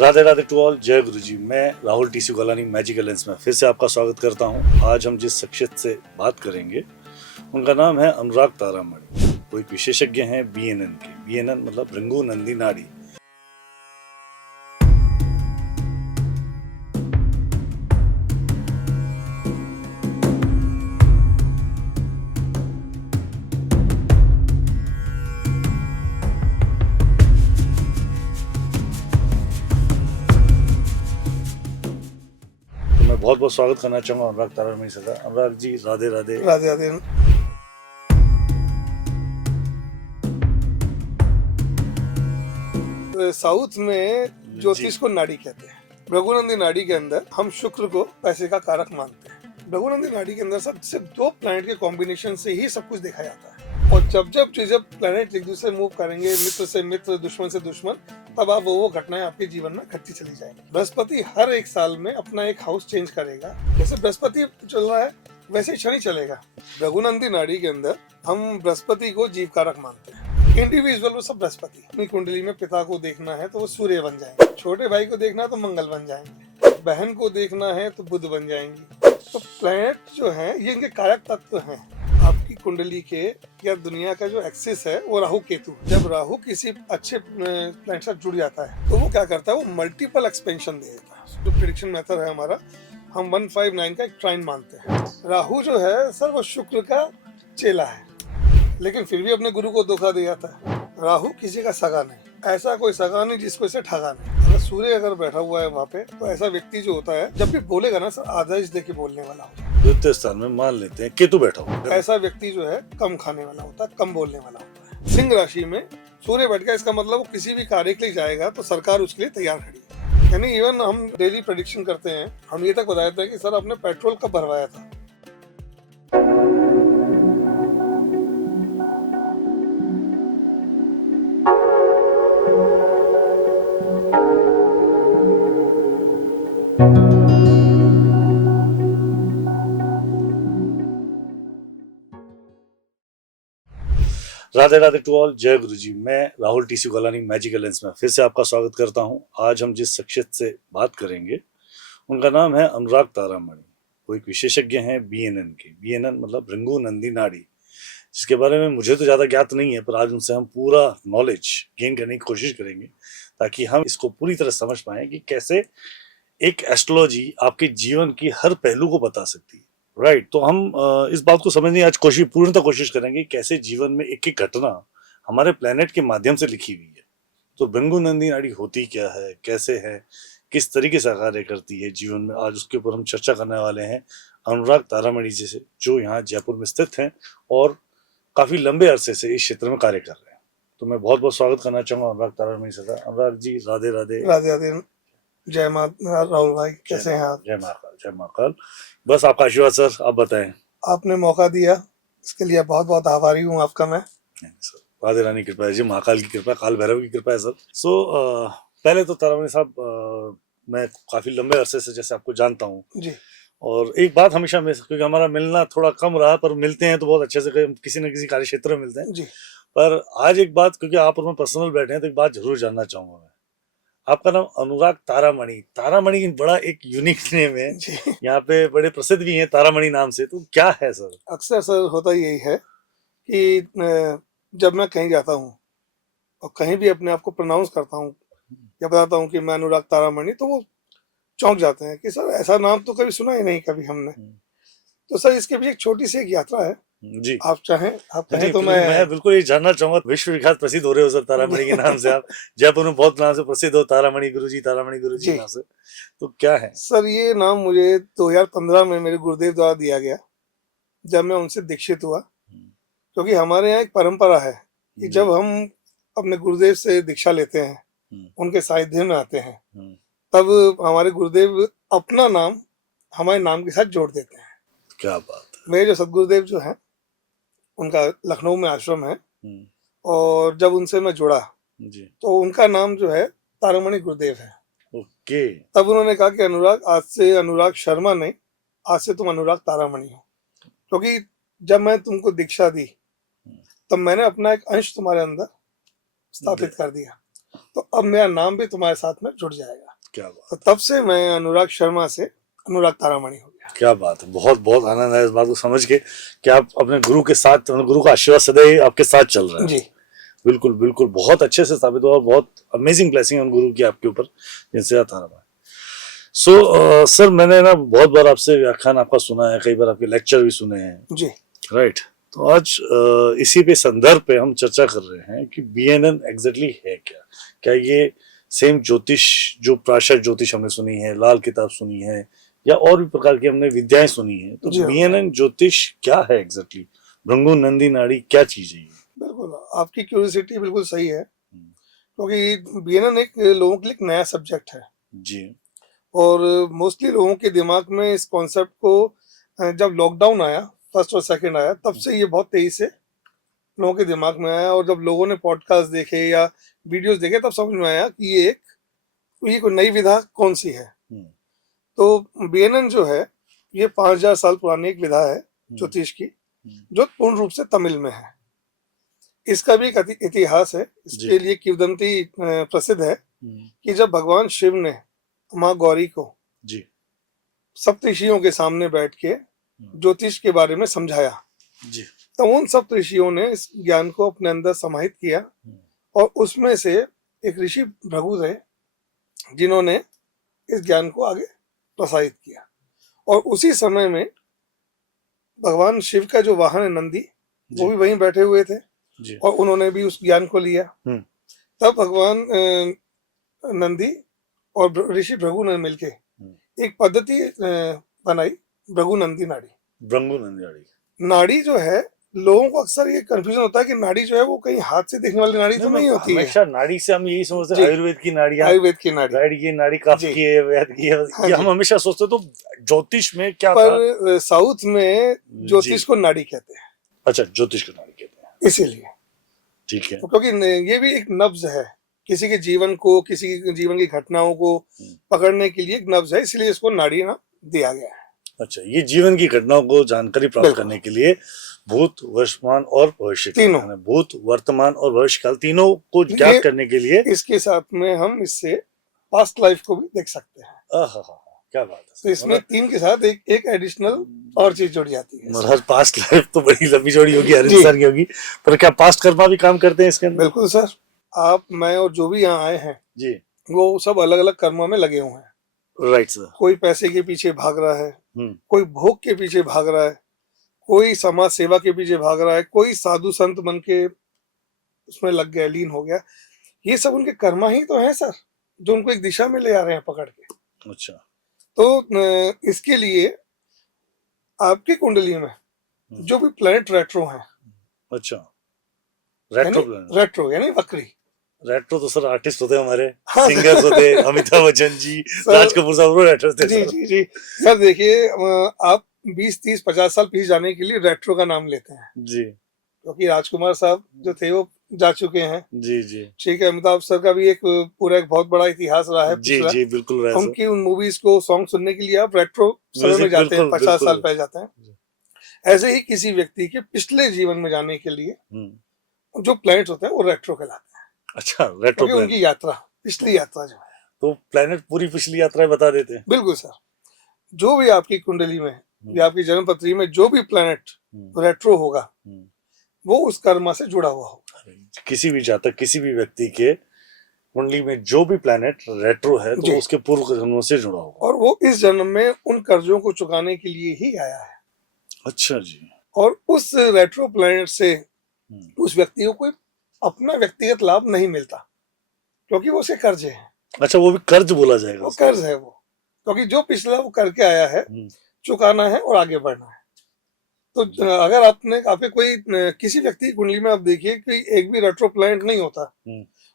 Radhe Radhe to all, जय गुरु जी। मैं Rahul TC Golani magical lens में फिर से आपका स्वागत करता हूं। आज हम जिस शख्सियत से बात करेंगे उनका नाम है अनुराग तारामणि। वो एक विशेषज्ञ हैं बीएनएन के। बीएनएन मतलब भृंगु नंदी नाड़ी। मैं बहुत बहुत स्वागत करना चाहूंगा अनुराग तारामणि सर का। अनुराग जी, राधे राधे। राधे राधे। साउथ में ज्योतिष को नाड़ी कहते हैं। भृगुनंदी नाड़ी के अंदर हम शुक्र को पैसे का कारक मानते हैं। भृगुनंदी नाड़ी के अंदर सिर्फ दो प्लैनेट के कॉम्बिनेशन से ही सब कुछ देखा जाता है। और जब प्लैनेट एक दूसरे मूव करेंगे, मित्र से मित्र, दुश्मन से दुश्मन, तब आप वो घटनाएं आपके जीवन में घटती चली जाएंगी। बृहस्पति हर एक साल में अपना एक हाउस चेंज करेगा। जैसे बृहस्पति चल रहा है वैसे शनि चलेगा। भृगुनंदी नाड़ी के अंदर हम बृहस्पति को जीव कारक मानते हैं। इंडिविजुअल वो सब बृहस्पति। अपनी कुंडली में पिता को देखना है तो वो सूर्य बन जाएंगे, छोटे भाई को देखना है तो मंगल बन जाएंगे, बहन को देखना है तो बुध बन जाएंगी। तो प्लैनेट जो है ये इनके कारक तत्व हैं। आपकी कुंडली के या दुनिया का जो एक्सिस है वो राहु केतु। जब राहु किसी अच्छे प्लैनेट से जुड़ जाता है तो वो क्या करता है, वो मल्टीपल एक्सपेंशन दे देता है। जो प्रेडिक्शन मेथड है हमारा, हम 159 का एक ट्राइन मानते हैं। राहु जो है सर वो शुक्र का चेला है, लेकिन फिर भी अपने गुरु को धोखा दे जाता है। राहु किसी का सगा नहीं, ऐसा कोई सगा नहीं जिसको इसे ठगा नहीं। अगर सूर्य अगर बैठा हुआ है वहाँ पे तो ऐसा व्यक्ति जो होता है जब भी बोलेगा ना सर आदेश दे के बोलने वाला होता है। द्वितीय स्थान में मान लेते हैं केतु बैठा हुआ। ऐसा व्यक्ति जो है कम खाने वाला होता है, कम बोलने वाला होता है। सिंह राशि में सूर्य बैठ गया, इसका मतलब वो किसी भी कार्य के लिए जाएगा तो सरकार उसके लिए तैयार खड़ी है। यानी इवन हम डेली प्रेडिक्शन करते हैं, हम ये तक बताते हैं कि सर आपने पेट्रोल कब भरवाया था। राधे राधे टू ऑल, जय गुरु जी। मैं Rahul TC Golani magical lens में फिर से आपका स्वागत करता हूं। आज हम जिस शख्सियत से बात करेंगे उनका नाम है अनुराग तारामणि। वो एक विशेषज्ञ हैं बीएनएन के। बीएनएन मतलब भृंगु नंदी नाड़ी, जिसके बारे में मुझे तो ज़्यादा ज्ञात नहीं है, पर आज उनसे हम पूरा नॉलेज गेन करने की कोशिश करेंगे ताकि हम इसको पूरी तरह समझ पाएं कि कैसे एक एस्ट्रोलॉजी आपके जीवन की हर पहलू को बता सकती है। राइट। तो हम इस बात को समझने की आज पूर्णतः कोशिश करेंगे कैसे जीवन में एक एक घटना हमारे प्लेनेट के माध्यम से लिखी हुई है। तो भृंगु नंदी नाड़ी होती क्या है, कैसे है, किस तरीके से कार्य करती है जीवन में, आज उसके ऊपर हम चर्चा करने वाले हैं अनुराग तारामणि जी से, जो यहाँ जयपुर में स्थित हैं और काफी लंबे अरसे से इस क्षेत्र में कार्य कर रहे हैं। तो मैं बहुत बहुत स्वागत करना चाहूंगा अनुराग तारामणि सर का। अनुराग जी, राधे राधे। राधे राधे। जय माँ। राहुल भाई कैसे हैं आप? जय महाकाल, जय महाकाल। बस आपका आशीर्वाद सर, आप बताएं। आपने मौका दिया इसके लिए बहुत बहुत आभारी हूँ आपका मैं। सर राधे रानी की कृपा है जी, महाकाल की कृपा, काल भैरव की कृपा है सर। पहले तो तारामणि साहब, मैं काफी लंबे अरसे से जैसे आपको जानता हूँ जी, और एक बात हमेशा क्योंकि हमारा मिलना थोड़ा कम रहा, पर मिलते हैं तो बहुत अच्छे से किसी न किसी कार्य क्षेत्र में मिलते हैं जी। पर आज एक बात, क्योंकि आप और मैं पर्सनल बैठे हैं तो एक बात जरूर जानना चाहूंगा मैं। आपका नाम अनुराग तारामणि। तारामणि बड़ा एक यूनिक नेम है, यहाँ पे बड़े प्रसिद्ध भी हैं तारामणि नाम से, तो क्या है सर? अक्सर सर होता यही है कि जब मैं कहीं जाता हूँ और कहीं भी अपने आप को प्रोनाउंस करता हूँ या बताता हूँ कि मैं अनुराग तारामणि, तो वो चौंक जाते हैं कि सर ऐसा नाम तो कभी सुना ही नहीं कभी हमने। तो सर इसके भी एक छोटी सी एक यात्रा है जी। आप कहें तो मैं बिल्कुल ये जानना चाहूंगा। विश्व विख्यात प्रसिद्ध हो रहे हो सर तारामणि के नाम से आप। जयपुर में बहुत नाम से प्रसिद्ध हो, तारामणि गुरुजी, तारामणि गुरुजी नाम से। तो क्या है सर? ये नाम मुझे 2015 में मेरे गुरुदेव द्वारा दिया गया, जब मैं उनसे दीक्षित हुआ। क्योंकि हमारे यहाँ एक परंपरा है कि जब हम अपने गुरुदेव से दीक्षा लेते हैं, उनके सानिध्य में आते हैं, तब हमारे गुरुदेव अपना नाम हमारे नाम के साथ जोड़ देते हैं। क्या बात है। मेरे जो सदगुरुदेव जो हैं उनका लखनऊ में आश्रम है, और जब उनसे मैं जुड़ा जी, तो उनका नाम जो है तारामणि गुरुदेव है। ओके। तब उन्होंने कहा कि अनुराग, आज से अनुराग शर्मा नहीं, आज से तुम अनुराग तारामणि हो। क्योंकि जब मैं तुमको दीक्षा दी तब मैंने अपना एक अंश तुम्हारे अंदर स्थापित कर दिया। तो अब मेरा नाम भी तुम्हारे साथ में जुड़ जाएगा। क्या बात, तो तब से मैं अनुराग शर्मा से अनुराग तारामणि हो गया। क्या बात है, बहुत बहुत आनंद है इस बात को समझ के कि आप अपने गुरु के साथ, अपने गुरु का आशीर्वाद सदैव आपके साथ चल रहा है। जी बिल्कुल बिल्कुल, बहुत अच्छे से साबित हुआ, बहुत अमेजिंग ब्लेसिंग है उन गुरु की आपके ऊपर, जिनसे आप तारा। सो सर, मैंने ना बहुत बार आपसे व्याख्यान आपका सुना है, कई बार आपके लेक्चर भी सुने हैं, जी राइट। तो आज इसी पे संदर्भ पे हम चर्चा कर रहे हैं कि बीएनएन एग्जैक्टली है क्या। क्या ये सेम ज्योतिष, जो प्राशर ज्योतिष हमने सुनी है, लाल किताब सुनी है, या और भी प्रकार की हमने विद्याएं सुनी है, तो जी हाँ। बीएनएन ज्योतिष क्या है एग्जैक्टली, भृंगु नंदी नाड़ी क्या चीज है ये? बिल्कुल, आपकी क्यूरियोसिटी बिल्कुल सही है, क्योंकि बीएनएन एक लोगों के लिए एक नया सब्जेक्ट है जी और मोस्टली लोगों के दिमाग में इस कॉन्सेप्ट को जब लॉकडाउन आया, फर्स्ट और सेकंड आया, तब से ये बहुत तेजी से लोगों के दिमाग में आया। और जब लोगों ने पॉडकास्ट देखे या वीडियोस देखे, तब समझ में आया कि ये कोई नई विधा कौन सी है। तो बीएनएन जो है, ये 5000 साल पुरानी एक विधा है ज्योतिष की, जो पूर्ण रूप से तमिल में है। इसका भी एक इतिहास है। इसके लिए किंवदंती प्रसिद्ध है कि जब भगवान शिव ने माँ गौरी को जी सप्तऋषियों के सामने बैठ के ज्योतिष के बारे में समझाया, जी तो उन सप्तऋषियों ने इस ज्ञान को अपने अंदर समाहित किया और उसमें से एक ऋषि भृगु थे जिन्होंने इस ज्ञान को आगे प्रसारित किया। और उसी समय में भगवान शिव का जो वाहन है नंदी, वो भी वहीं बैठे हुए थे जी और उन्होंने भी उस ज्ञान को लिया। तब भगवान नंदी और ऋषि भृगु ने मिलके एक पद्धति बनाई, भृगु नंदी नाड़ी। भृंगु नंदी नाड़ी, नाड़ी जो है, लोगों को अक्सर ये कंफ्यूजन होता है कि नाड़ी जो है वो कहीं हाथ से देखने वाली नाड़ी तो नहीं होती है। हमेशा नाड़ी से हम यही समझते जी। हैं आयुर्वेद की नाड़ियां, आयुर्वेद की नाड़ी, राइट, ये नाड़ी कफ जी। की है, वैद की है, हाँ ये जी। हम हमेशा सोचते। तो ज्योतिष में क्या था? पर साउथ में ज्योतिष को नाड़ी कहते हैं, अच्छा, ज्योतिष को नाड़ी कहते हैं, इसीलिए। ठीक है। तो क्योंकि ये भी एक नब्ज है, किसी के जीवन को, किसी के जीवन की घटनाओं को पकड़ने के लिए एक नब्ज है, इसलिए इसको नाड़ी नाम दिया गया है। अच्छा, ये जीवन की घटनाओं को जानकारी प्राप्त करने के लिए भूत, वर्तमान और भविष्य तीनों, भूत, वर्तमान और भविष्य काल तीनों को ज्ञात करने के लिए, इसके साथ में हम इससे पास्ट लाइफ को भी देख सकते हैं। क्या बात है। तो इसमें 3 के साथ एक एडिशनल और चीज जुड़ जाती है। मतलब पास्ट लाइफ तो बड़ी लंबी जोड़ी होगी, हर इंसान की होगी, पर क्या पास्ट कर्मा भी काम करते हैं इसके अंदर? बिल्कुल सर, आप, मैं और जो भी यहाँ आए हैं जी, वो सब अलग अलग कर्मों में लगे हुए हैं। Right sir. कोई पैसे के पीछे भाग रहा है, कोई भोग के पीछे भाग रहा है, कोई समाज सेवा के पीछे भाग रहा है, कोई साधु संत बन के उसमें लग गया, लीन हो गया। ये सब उनके कर्मा ही तो है सर, जो उनको एक दिशा में ले आ रहे हैं पकड़ के। अच्छा, तो इसके लिए आपकी कुंडली में जो भी प्लैनेट रेट्रो हैं, अच्छा, रेट्रो यानी वक्री। रेट्रो तो सर आर्टिस्ट होते हैं हमारे, हाँ, सिंगर्स होते हैं, अमिताभ बच्चन जी, राज कपूर साहब, वो रेट्रो थे। जी जी जी सर, देखिए, आप 20, 30, 50 साल पीछे जाने के लिए रेट्रो का नाम लेते हैं जी, क्योंकि राजकुमार साहब जो थे वो जा चुके हैं। जी जी, ठीक है, अमिताभ सर का भी एक पूरा एक बहुत बड़ा इतिहास रहा है। जी जी, बिल्कुल रहा है। उनकी उन मूवीज को, सॉन्ग सुनने के लिए आप रेट्रो समय में जाते हैं, 50 साल पहले जाते हैं। ऐसे ही किसी व्यक्ति के पिछले जीवन में जाने के लिए जो प्लैनेट होते हैं वो रेट्रो कहलाते हैं। अच्छा, रेट्रो क्योंकि उनकी यात्रा, पिछली यात्रा जो है, तो प्लैनेट पूरी पिछली यात्रा बता देते हैं। बिल्कुल सर, जो भी आपकी कुंडली में या आपकी जन्म पत्री में जो भी प्लैनेट रेट्रो होगा, वो उस कर्मा से जुड़ा हुआ होगा। किसी भी जातक, किसी भी व्यक्ति के कुंडली में जो भी प्लैनेट रेट्रो है, तो उसके पूर्व जन्मों से जुड़ा होगा, और वो इस जन्म में उन कर्जों को चुकाने के लिए ही आया है। अच्छा जी। और उस रेट्रो प्लैनेट से उस व्यक्ति को कोई अपना व्यक्तिगत लाभ नहीं मिलता, क्योंकि वो उसके कर्ज है। अच्छा, वो भी कर्ज बोला जाएगा? वो कर्ज है वो, क्योंकि जो पिछला वो करके आया है, चुकाना है और आगे बढ़ना है। तो अगर आपके कोई किसी व्यक्ति की कुंडली में आप देखिए कि एक भी रेट्रो प्लैनेट नहीं होता,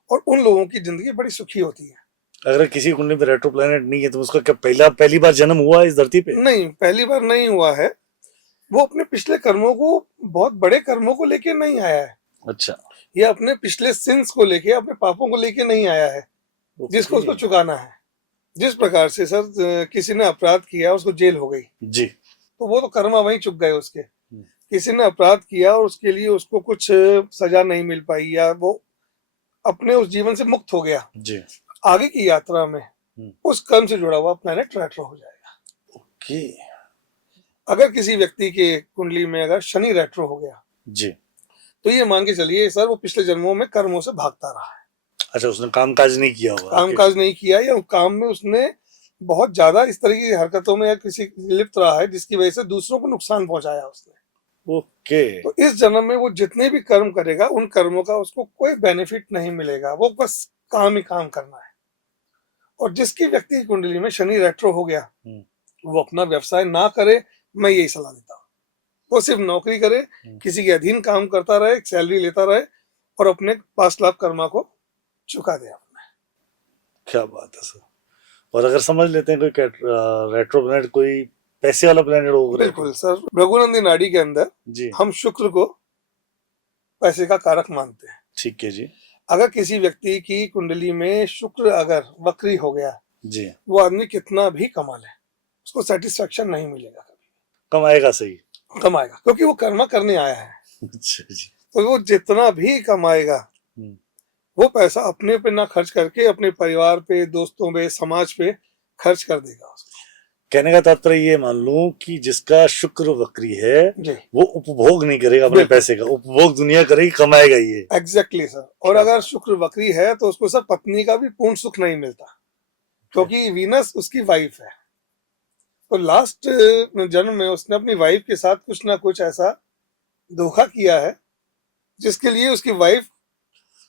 और उन लोगों की जिंदगी बड़ी सुखी होती है। अगर किसी कुंडली में रेट्रो प्लैनेट नहीं है तो उसका क्या पहली बार जन्म हुआ इस धरती पे? नहीं, पहली बार नहीं हुआ है। वो अपने पिछले कर्मों को, बहुत बड़े कर्मों को लेके नहीं आया है। अच्छा, ये अपने पिछले सिंस को लेके, अपने पापों को लेके नहीं आया है, जिसको उसको चुकाना है। जिस प्रकार से सर किसी ने अपराध किया, उसको जेल हो गई जी, तो वो तो कर्मा वहीं चुक गए उसके। किसी ने अपराध किया और उसके लिए उसको कुछ सजा नहीं मिल पाई, या वो अपने उस जीवन से मुक्त हो गया, जी आगे की यात्रा में उस कर्म से जुड़ा हुआ प्लैनेट रेट्रो हो जाएगा। ओके अगर किसी व्यक्ति के कुंडली में अगर शनि रेट्रो हो गया जी। तो ये मान के चलिए सर वो पिछले जन्मों में कर्मों से भागता रहा है, अच्छा, उसने काम काज नहीं किया होगा काम काज नहीं किया या काम में उसने बहुत ज्यादा इस तरह की हरकतों में या किसी लिप्त रहा है जिसकी वजह से दूसरों को नुकसान पहुंचाया उसने। ओके तो इस जन्म में वो जितने भी कर्म करेगा उन कर्मों का उसको कोई बेनिफिट नहीं मिलेगा, वो बस काम ही काम करना है। और जिसकी व्यक्ति की कुंडली में शनि रेट्रो हो गया वो अपना व्यवसाय ना करे, मैं यही सलाह देता हूँ। वो सिर्फ नौकरी करे, किसी के अधीन काम करता रहे, सैलरी लेता रहे और अपने पास्ट लाभ कर्मा को चुका दे अपने। क्या बात है सर। और अगर समझ लेते हैं कोई रेट्रो प्लैनेट कोई पैसे वाला प्लैनेट होगा? बिल्कुल सर, भृगुनंदी नाड़ी के अंदर जी हम शुक्र को पैसे का कारक मानते हैं। ठीक है जी अगर किसी व्यक्ति की कुंडली में शुक्र अगर वक्री हो गया जी। वो आदमी कितना भी कमा ले उसको सेटिस्फेक्शन नहीं मिलेगा, कभी कमाएगा सही? कमाएगा क्योंकि वो कर्मा करने आया है। अच्छा जी। तो वो जितना भी कमाएगा वो पैसा अपने पे ना खर्च करके अपने परिवार पे, दोस्तों पे, समाज पे खर्च कर देगा उसको। कहने का तात्पर्य ये मान लूं कि जिसका शुक्र वक्री है जी वो उपभोग नहीं करेगा अपने बिल्कुल। पैसे का, उपभोग दुनिया करेगी, कमाएगा ये। Exactly sir. और अगर शुक्र वक्री है तो उसको सर पत्नी का भी पूर्ण सुख नहीं मिलता क्योंकि वीनस उसकी वाइफ है। तो लास्ट जन्म में उसने अपनी वाइफ के साथ कुछ ना कुछ ऐसा धोखा किया है जिसके लिए उसकी वाइफ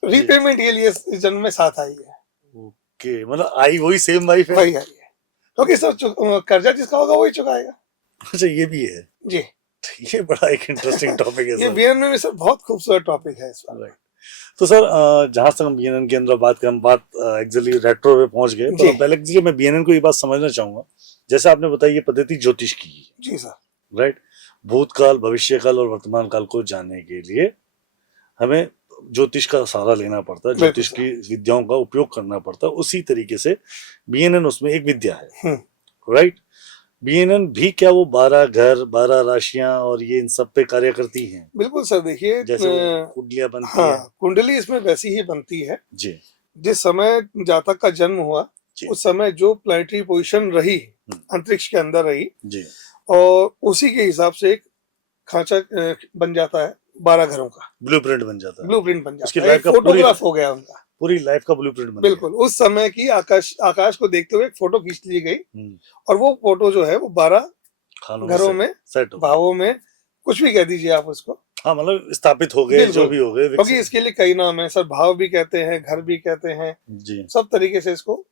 रीपेमेंट के लिए इस जन्म में साथ आई है। ओके, मतलब आई वही सेम वाइफ है? वही आई है क्योंकि सर कर्जा जिसका होगा वही चुकाएगा। अच्छा, ये भी है जी। ये बड़ा एक इंटरेस्टिंग टॉपिक है ये सर। बीएन में भी सर बहुत खूबसूरत टॉपिक है इस बार। तो सर जहां तक हम बीएनएन के अंदर बात करें, हम बात एक्चुअली रेट्रो पे पहुंच गए, तो पहले एक्चुअली मैं बीएनएन को ये बात समझना चाहूंगा, जैसे आपने बताया ये पद्धति ज्योतिष की है। जी सर। राइट। भूतकाल, भविष्यकाल और वर्तमान काल को जानने के लिए हमें ज्योतिष का सहारा लेना पड़ता है, ज्योतिष की विद्याओं का उपयोग करना पड़ता है। उसी तरीके से बीएनएन उसमें एक विद्या है। राइट। बीएनएन भी क्या वो 12 घर, 12 राशियां और ये इन सब पे कार्य करती हैं? बिल्कुल सर। देखिए जैसे कुंडलियां बनती हाँ, है। कुंडली इसमें वैसी ही बनती है जी। जिस समय जातक का जन्म हुआ उस समय जो प्लैनेटरी पोजीशन रही अंतरिक्ष के अंदर रही जी। और उसी के हिसाब से एक खांचा बन जाता है 12 घरों का, ब्लूप्रिंट बन जाता है। ब्लूप्रिंट बन उसकी जाता है, लाइफ का फोटोग्राफ हो गया उनका, पूरी लाइफ का ब्लूप्रिंट बन बिल्कुल। उस समय की आकाश को देखते हुए एक फोटो खींच ली गई और वो फोटो जो है वो 12 घरों में, सेट भावों में, कुछ भी कह दीजिए आप उसको। हाँ, मतलब स्थापित हो गए, जो भी हो गए। क्योंकि इसके लिए कई नाम है सर, भाव भी कहते हैं, घर भी कहते हैं जी। सब तरीके से इसको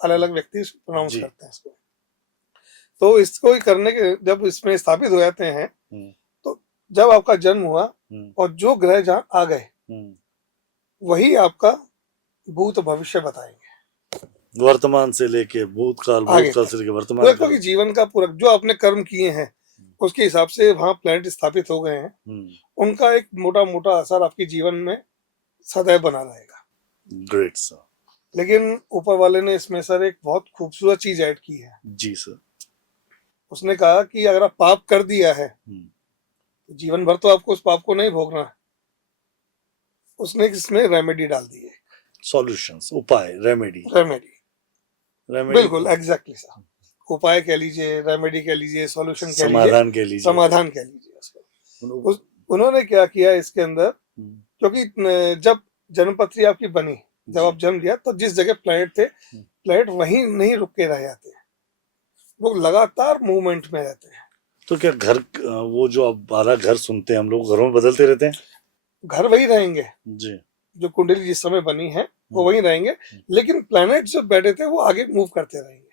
अलग अलग व्यक्ति प्रोनाउंस करते हैं इसको। तो इसको करने के जब इसमें स्थापित हो जाते हैं तो जब आपका जन्म हुआ और जो ग्रह जहाँ आ गए वही आपका भूत भविष्य बताएंगे, वर्तमान से लेके भूतकाल, भूतकाल से लेके वर्तमान, क्योंकि जीवन का पूरा जो आपने कर्म किए हैं उसके हिसाब से वहां प्लैनेट स्थापित हो गए हैं, उनका एक मोटा मोटा असर आपके जीवन में सदैव बना रहेगा। Great sir. लेकिन ऊपर वाले ने इसमें सर एक बहुत खूबसूरत चीज ऐड की है। जी सर। उसने कहा कि अगर आप पाप कर दिया है तो जीवन भर तो आपको उस पाप को नहीं भोगना है। उसने इसमें रेमेडी डाल दी है, सॉल्यूशंस, उपाय, रेमेडी। बिल्कुल एग्जैक्टली सर। उपाय कह लीजिए, रेमेडी कह लीजिए, सॉल्यूशन कह लीजिए, समाधान कह लीजिए उसको। उन्होंने क्या किया इसके अंदर, क्योंकि जब जन्मपत्री आपकी बनी, जब आप जन्म लिया तो जिस जगह प्लैनेट थे, प्लैनेट वहीं नहीं रुक के रह जाते हैं, वो लगातार मूवमेंट में रहते हैं। तो क्या घर, वो जो अब 12 घर सुनते हैं हम लोग, घरों में बदलते रहते हैं? घर वही रहेंगे जी। जो कुंडली जिस समय बनी है वो वही रहेंगे, लेकिन प्लैनेट जो बैठे थे वो आगे मूव करते रहेंगे।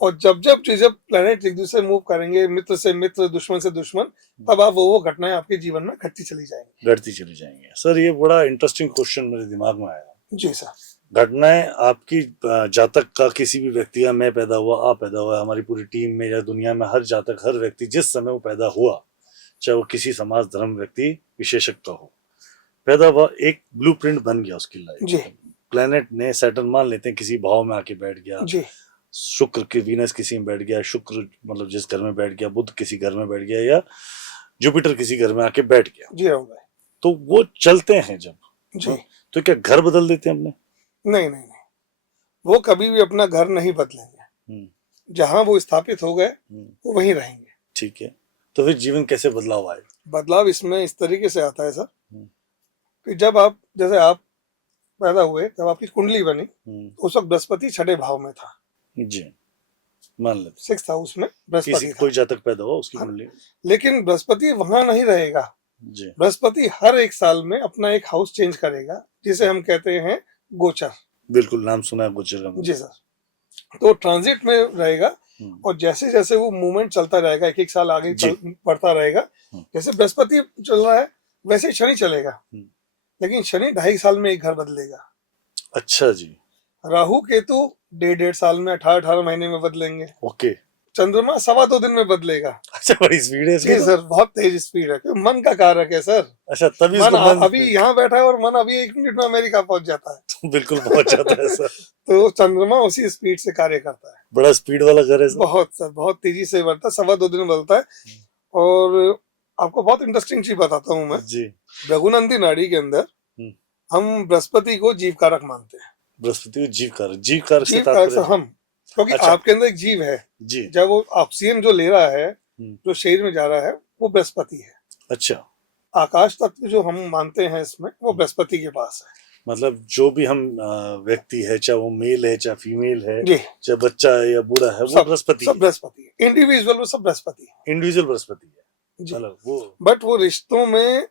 और जब प्लैनेट एक दूसरे मूव करेंगे, मित्र से मित्र, दुश्मन से दुश्मन, तब आप वो घटनाएं आपके जीवन में घटती चली जाएंगी। सर ये बड़ा इंटरेस्टिंग क्वेश्चन मेरे दिमाग में आया। जी सर। घटनाएं आपकी जातक का, किसी भी व्यक्ति का, मैं पैदा हुआ, आप पैदा हुआ, हमारी पूरी टीम में या दुनिया में हर जातक, हर व्यक्ति जिस समय वो पैदा हुआ, चाहे वो किसी समाज, धर्म, व्यक्ति विशेषज्ञ का हो, पैदा हुआ, एक ब्लूप्रिंट बन गया उसकी लाइफ। प्लेनेट ने, सैटर्न मान लेते हैं, किसी भाव में आके बैठ गया जी। शुक्र की वीनस किसी में बैठ गया, शुक्र मतलब जिस घर में बैठ गया, बुध किसी घर में बैठ गया, या जुपिटर किसी घर में आके बैठ गया जी। तो वो चलते हैं जब जी। तो क्या घर बदल देते हैं अपने? नहीं नहीं नहीं, वो कभी भी अपना घर नहीं बदलेंगे। हम्म, जहां वो स्थापित हो गए हम्म, वो वहीं रहेंगे। ठीक है। तो फिर जीवन कैसे बदलाव आए? बदलाव इसमें इस तरीके से आता है सर हम्म, कि जब आप, जैसे आप पैदा हुए, जब आपकी कुंडली बनी हम्म, तो उस वक्त बृहस्पति छठे भाव में था, जी, मान लेते 6th हाउस में किसी बृहस्पति कोई था। जातक पैदा हुआ उसकी हाँ, कुंडली। लेकिन बृहस्पति वहां नहीं रहेगा। जी, बृहस्पति हर एक साल में अपना एक हाउस चेंज करेगा, जिसे हम कहते हैं गोचर। बिल्कुल नाम सुना है गोचर का मैंने। जी सर। तो ट्रांजिट में रहेगा, हम्म, और जैसे जैसे वो मूवमेंट चलता रहेगा, एक एक साल आगे जी, बढ़ता रहेगा। हम्म, जैसे बृहस्पति चल रहा है वैसे ही शनि चलेगा, हम्म, लेकिन शनि 2.5 साल में एक घर बदलेगा। अच्छा जी, राहु केतु 1.5 1.5 साल में, 18 18 महीने में बदलेंगे। ओके। चंद्रमा 2.25 दिन में बदलेगा। अच्छा, बड़ी स्पीड है इसमें जी तो। सर, बहुत तेज स्पीड है, क्योंकि मन का कारक है सर। अच्छा, तभी मन इसको मन अभी यहाँ बैठा है और मन अभी 1 मिनट में अमेरिका पहुंच जाता है। बिल्कुल पहुंच जाता है सर। तो चंद्रमा उसी स्पीड से कार्य करता है। बड़ा स्पीड वाला घर है सर। बहुत सर, बहुत तेजी से बढ़ता है, 2.25 दिन में बदलता है। और आपको बहुत इंटरेस्टिंग चीज बताता हूँ मैं। जी, भृगुनंदी नाड़ी के अंदर हम्म, हम बृहस्पति को जीव कारक मानते हैं। बृहस्पति को जीव कारक से जीव कारक तात्पर्य। से हम, क्योंकि अच्छा, आपके अंदर एक जीव है। जी, जब वो ऑक्सीजन जो ले रहा है, हम्म, जो शरीर में जा रहा है, वो बृहस्पति है। अच्छा, आकाश तत्व जो हम मानते हैं इसमें, वो बृहस्पति के पास है। मतलब जो भी हम व्यक्ति है, चाहे वो मेल है चाहे फीमेल है, जी, चाहे बच्चा है या बूढ़ा है, वो सब बृहस्पति सब है। बृहस्पति है, इंडिविजुअल वो सब बृहस्पति है। इंडिविजुअल बृहस्पति है, जी, मतलब वो। बट वो रिश्तों में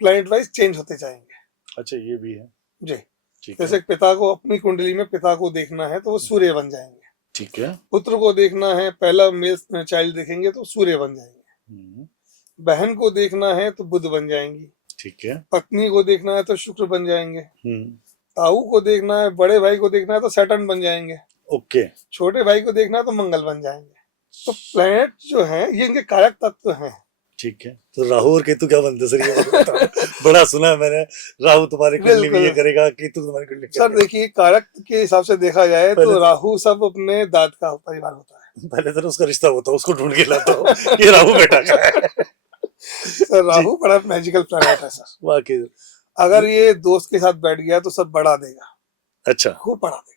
प्लैनेट वाइज चेंज होते जाएंगे। अच्छा, ये भी है। जी, ठीक जैसे है, पिता को अपनी कुंडली में पिता को देखना है तो वो सूर्य बन जाएंगे। ठीक है, पुत्र को देखना है, पहला मेल चाइल्ड देखेंगे तो सूर्य बन जाएंगे। हम्म, बहन को देखना है तो बुध बन जाएंगी। ठीक है, पत्नी को देखना है तो शुक्र बन जाएंगे। हम्म, ताऊ को देखना है, बड़े भाई को देखना है तो सैटर्न बन जाएंगे। ओके, छोटे भाई को देखना है तो मंगल बन जाएंगे। तो प्लैनेट जो है ये इनके कारक तत्व हैं। ठीक है। तो राहु और केतु क्या बनते सर, ये बताओ। बड़ा सुना है मैंने, राहु तुम्हारी कुंडली में बिल्कुल ये करेगा, केतु तुम्हारी कुंडली में सर, करेगा। देखिए कारक के हिसाब से देखा जाए पहले तो राहु सब अपने दाद का परिवार होता है। पहले तो उसका रिश्ता होता है, उसको ढूंढ के लाता हूँ, ये राहु बेटा का है। सर जी, राहु बड़ा मैजिकल प्लैनेट है सर। वाकई। अगर ये दोस्त के साथ बैठ गया तो सर बढ़ा देगा, अच्छा, खूब बढ़ा देगा।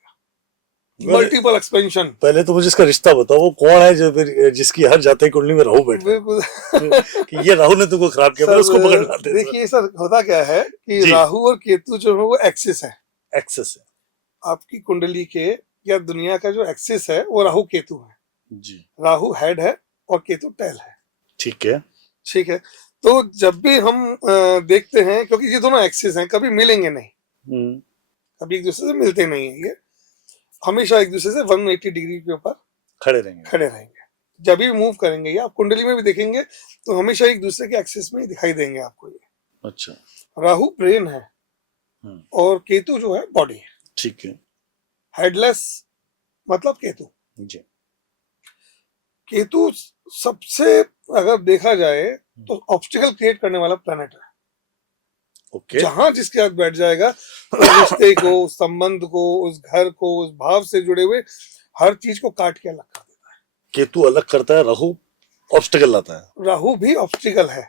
पहले मल्टीपल एक्सपेंशन। पहले तो मुझे इसका रिश्ता बताओ, वो कौन है जो फिर जिसकी हर जाते ही कुंडली में राहु बैठा है? बिल्कुल। कि ये राहु ने तुमको खराब किया, मैं उसको पकड़ सर लाते हैं सर। देखिए सर, होता क्या है कि जी, राहु और केतु जो है वो एक्सिस है। एक्सेस है। आपकी कुंडली के या दुनिया का जो एक्सिस है वो राहु केतु है। जी, राहु हेड है और केतु टेल है। ठीक है, ठीक है। तो जब भी हम देखते हैं, क्योंकि ये दोनों एक्सिस हैं, कभी मिलेंगे नहीं, हम्म, कभी एक दूसरे से मिलते नहीं है। ये हमेशा एक दूसरे से 180 डिग्री के ऊपर खड़े रहेंगे। खड़े रहेंगे। जब भी मूव करेंगे, या आप कुंडली में भी देखेंगे तो हमेशा एक दूसरे के एक्सिस में ही दिखाई देंगे आपको। ये अच्छा, राहु ब्रेन है हम्म, और केतु जो है बॉडी है। ठीक है, हेडलेस मतलब केतु। जी, केतु सबसे, अगर देखा जाए तो ऑब्स्टिकल क्रिएट करने वाला प्लैनेट है। ओके, जहां जिसके साथ बैठ जाएगा, उस रिश्ते को, उस संबंध को, उस घर को, उस भाव से जुड़े हुए हर चीज को काट के अलग कर देता केतु अलग करता है, राहु ऑब्स्टेकल लाता है। है। राहु भी ऑब्स्टिकल है,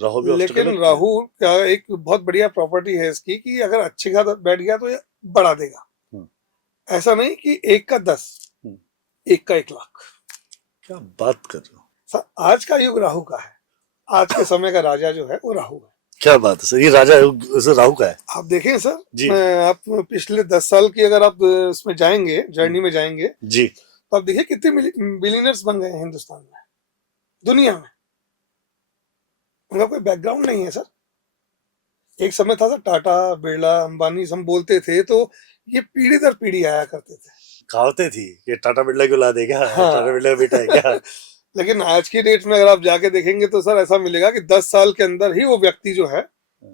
राहु भी ऑब्स्टेकल लेकिन राहु का एक बहुत बढ़िया प्रॉपर्टी है इसकी कि अगर अच्छे के साथ बैठ गया तो ये बढ़ा देगा। हम्म, ऐसा नहीं कि 1 का 10, हम्म, 1 का 1 लाख। क्या बात कर रहे हो? सर आज का युग राहु का है। आज के समय का राजा जो है वो राहु है। क्या बात है सर, ये राजा सर राहु का है? आप देखें सर, जी, आप पिछले 10 साल की अगर आप इसमें जाएंगे, जर्नी में जाएंगे, जी, तो आप देखिए कितने बिलियनर्स बन गए हैं हिंदुस्तान में, दुनिया में। उनका कोई बैकग्राउंड नहीं है सर। एक समय था सर, टाटा, बिरला, अंबानी हम बोलते थे तो ये पीढ़ी दर पीढ़ी आया करते थे। कहावतें थी कि टाटा बिरला क्यों ला देगा, हाँ। टाटा बिरला का बेटा है क्या? लेकिन आज की डेट में अगर आप जाके देखेंगे तो सर ऐसा मिलेगा कि 10 साल के अंदर ही वो व्यक्ति जो है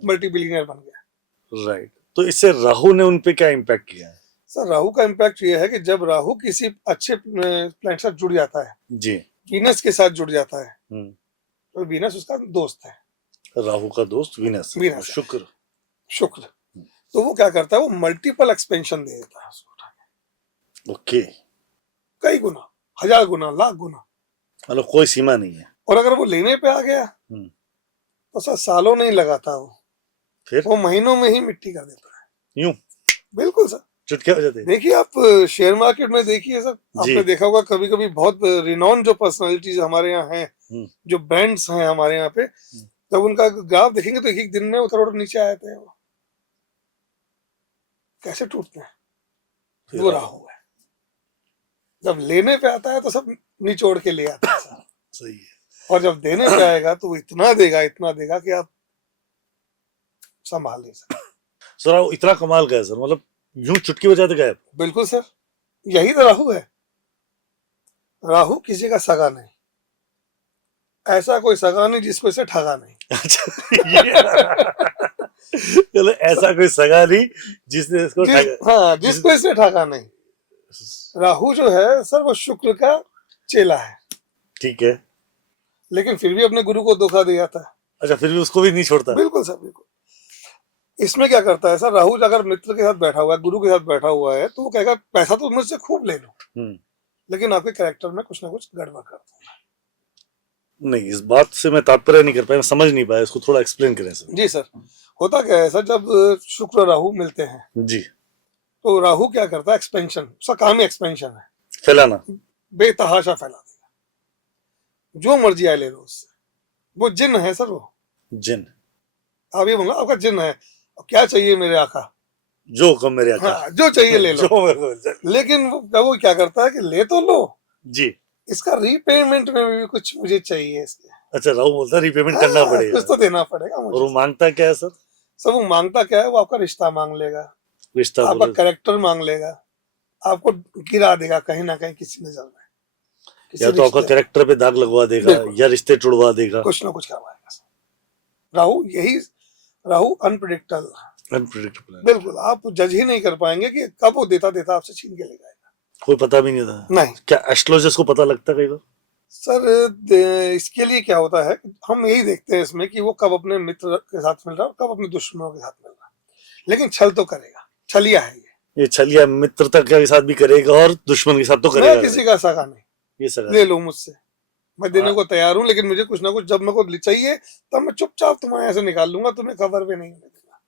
मल्टी बिलियनर बन गया। राइट। तो इससे राहु ने उन पे क्या इम्पैक्ट किया है? सर राहु का इम्पैक्ट ये है कि जब राहु किसी अच्छे प्लैनेट से जुड़ जाता है, जी, वीनस के साथ जुड़ जाता है, हम्म, तो वीनस उसका दोस्त है। राहु का दोस्त वीनस है, वीनस है, शुक्र। शुक्र। तो वो क्या करता है, वो मल्टीपल एक्सपेंशन दे देता है उसको उठा के। ओके, कई गुना, 1000 गुना, लाख गुना। मतलब कोई सीमा नहीं है। और अगर वो लेने पे आ गया हम्म, तो सर सालों नहीं लगाता वो। फिर वो महीनों में ही मिट्टी कर देता है। यूं बिल्कुल सर। चुटकिया हो जाते हैं। देखिए आप शेयर मार्केट में देखिए सर, जी। आपने देखा होगा कभी कभी बहुत रिनॉन जो पर्सनालिटीज हमारे यहाँ हैं, हम्म, जो ब्रांड्स हैं हमारे यहाँ पे, जब उनका ग्राफ देखेंगे तो एक एक दिन में वो करोड़ नीचे आ जाते हैं। वो कैसे टूटते हैं? फिर वो राहु है। जब लेने पे आता है तो सब निचोड़ के ले आता है सर। सही है और जब देने पे आएगा तो वो इतना देगा कि आप संभाल नहीं सकते। सर वो इतना कमाल का है सर, मतलब यूं चुटकी बजाते गायब। बिल्कुल सर, यही तो राहु है। राहु किसी का सगा नहीं, ऐसा कोई सगा नहीं जिसको इसे ठगा नहीं। चलो ऐसा कोई सगा नहीं जिसने इसको हाँ, जिसको इसने ठगा नहीं। राहु जो है सर वो शुक्र का चेला है। ठीक है। लेकिन फिर भी अपने गुरु को धोखा दे जाता है। अच्छा, फिर भी उसको भी नहीं छोड़ता। बिल्कुल सर, बिल्कुल। इसमें क्या करता है सर, राहु अगर मित्र के साथ बैठा हुआ है, गुरु के साथ बैठा हुआ है, तो वो कहेगा पैसा तो मुझसे खूब ले लो, लेकिन आपके कैरेक्टर में कुछ ना कुछ गड़बड़ कर दो। नहीं, इस बात से मैं तात्पर्य नहीं कर पाया, मैं समझ नहीं पाया, इसको थोड़ा एक्सप्लेन करें सर। जी सर, होता क्या है सर, जब शुक्र और राहु मिलते हैं जी, तो राहु क्या करता है, एक्सपेंशन, उसका काम ही एक्सपेंशन है, फैलाना, बेतहाशा फैला देगा, जो मर्जी आए ले लो उससे। वो जिन है सर, वो जिन। आप ये बोला आपका जिन है, क्या चाहिए मेरे आका, जो कम मेरे आका। हाँ, जो चाहिए ले लो। लेकिन वो क्या करता है कि ले तो लो जी, इसका रीपेमेंट में भी कुछ मुझे चाहिए इसके। अच्छा, राहु बोलता है रीपेमेंट करना पड़ेगा, कुछ तो देना पड़ेगा मुझे। और वो मांगता क्या है सर? सब वो मांगता क्या है, वो आपका रिश्ता मांग लेगा, रिश्ता, आपका कैरेक्टर मांग लेगा, आपको गिरा देगा कहीं ना कहीं किसी नजर में, या तो आपका कैरेक्टर पे दाग लगवा देगा, या रिश्ते टुड़वा देगा, कुछ ना कुछ करवाएगा। राहु अनप्रिडिक्टेबल, बिल्कुल आप जज ही नहीं कर पाएंगे कि कब वो देता आपसे छीन के ले जाएगा। कोई पता भी नहीं था। नहीं। क्या एस्ट्रोलॉजिस्ट को पता लगता कई बार? सर इसके लिए क्या होता है, हम यही देखते हैं इसमें कि वो कब अपने मित्र के साथ मिल रहा है और कब अपने दुश्मनों के साथ मिल रहा है। लेकिन छल तो करेगा, छलिया है ये छलिया मित्रता के साथ भी करेगा और दुश्मन के साथ तो करेगा। मैं किसी का सगा नहीं, ये सगा ले लो मुझसे, मैं देने को तैयार हूँ, लेकिन मुझे कुछ ना कुछ जब मेरे को चाहिए तब मैं चुपचाप तुम्हारे ऐसे निकाल लूंगा, तुम्हें खबर भी नहीं मिलेगा।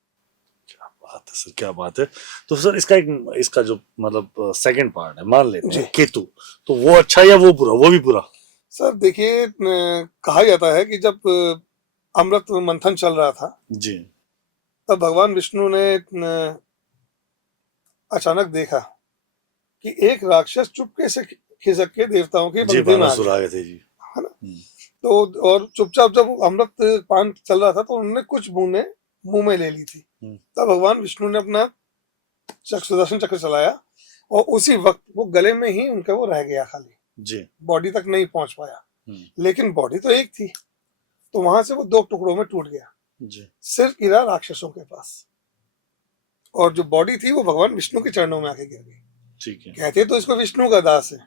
क्या बात है सर, क्या बात है। तो सर इसका जो मतलब सेकंड पार्ट है, मान लेते हैं केतु, तो वो अच्छा या वो बुरा? वो भी बुरा। सर देखिए, कहा जाता है कि जब अमृत मंथन चल रहा था जी, तब भगवान विष्णु ने अचानक देखा कि एक राक्षस चुपके से खिसक के देवताओं की पंक्ति में आ गए थे जी, है ना। तो और चुपचाप जब अमृत पान चल रहा था तो उन्होंने कुछ बूंदे मुंह में ले ली थी। तब भगवान विष्णु ने अपना सुदर्शन चक्र चलाया और उसी वक्त वो गले में ही उनका वो रह गया, खाली जी, बॉडी तक नहीं पहुंच पाया। लेकिन बॉडी तो एक थी, तो वहां से वो दो टुकड़ों में टूट गया जी। सिर्फ गिरा राक्षसों के पास, और जो बॉडी थी वो भगवान विष्णु के चरणों में आके गिर गई। ठीक है। कहते तो इसको विष्णु का दास है,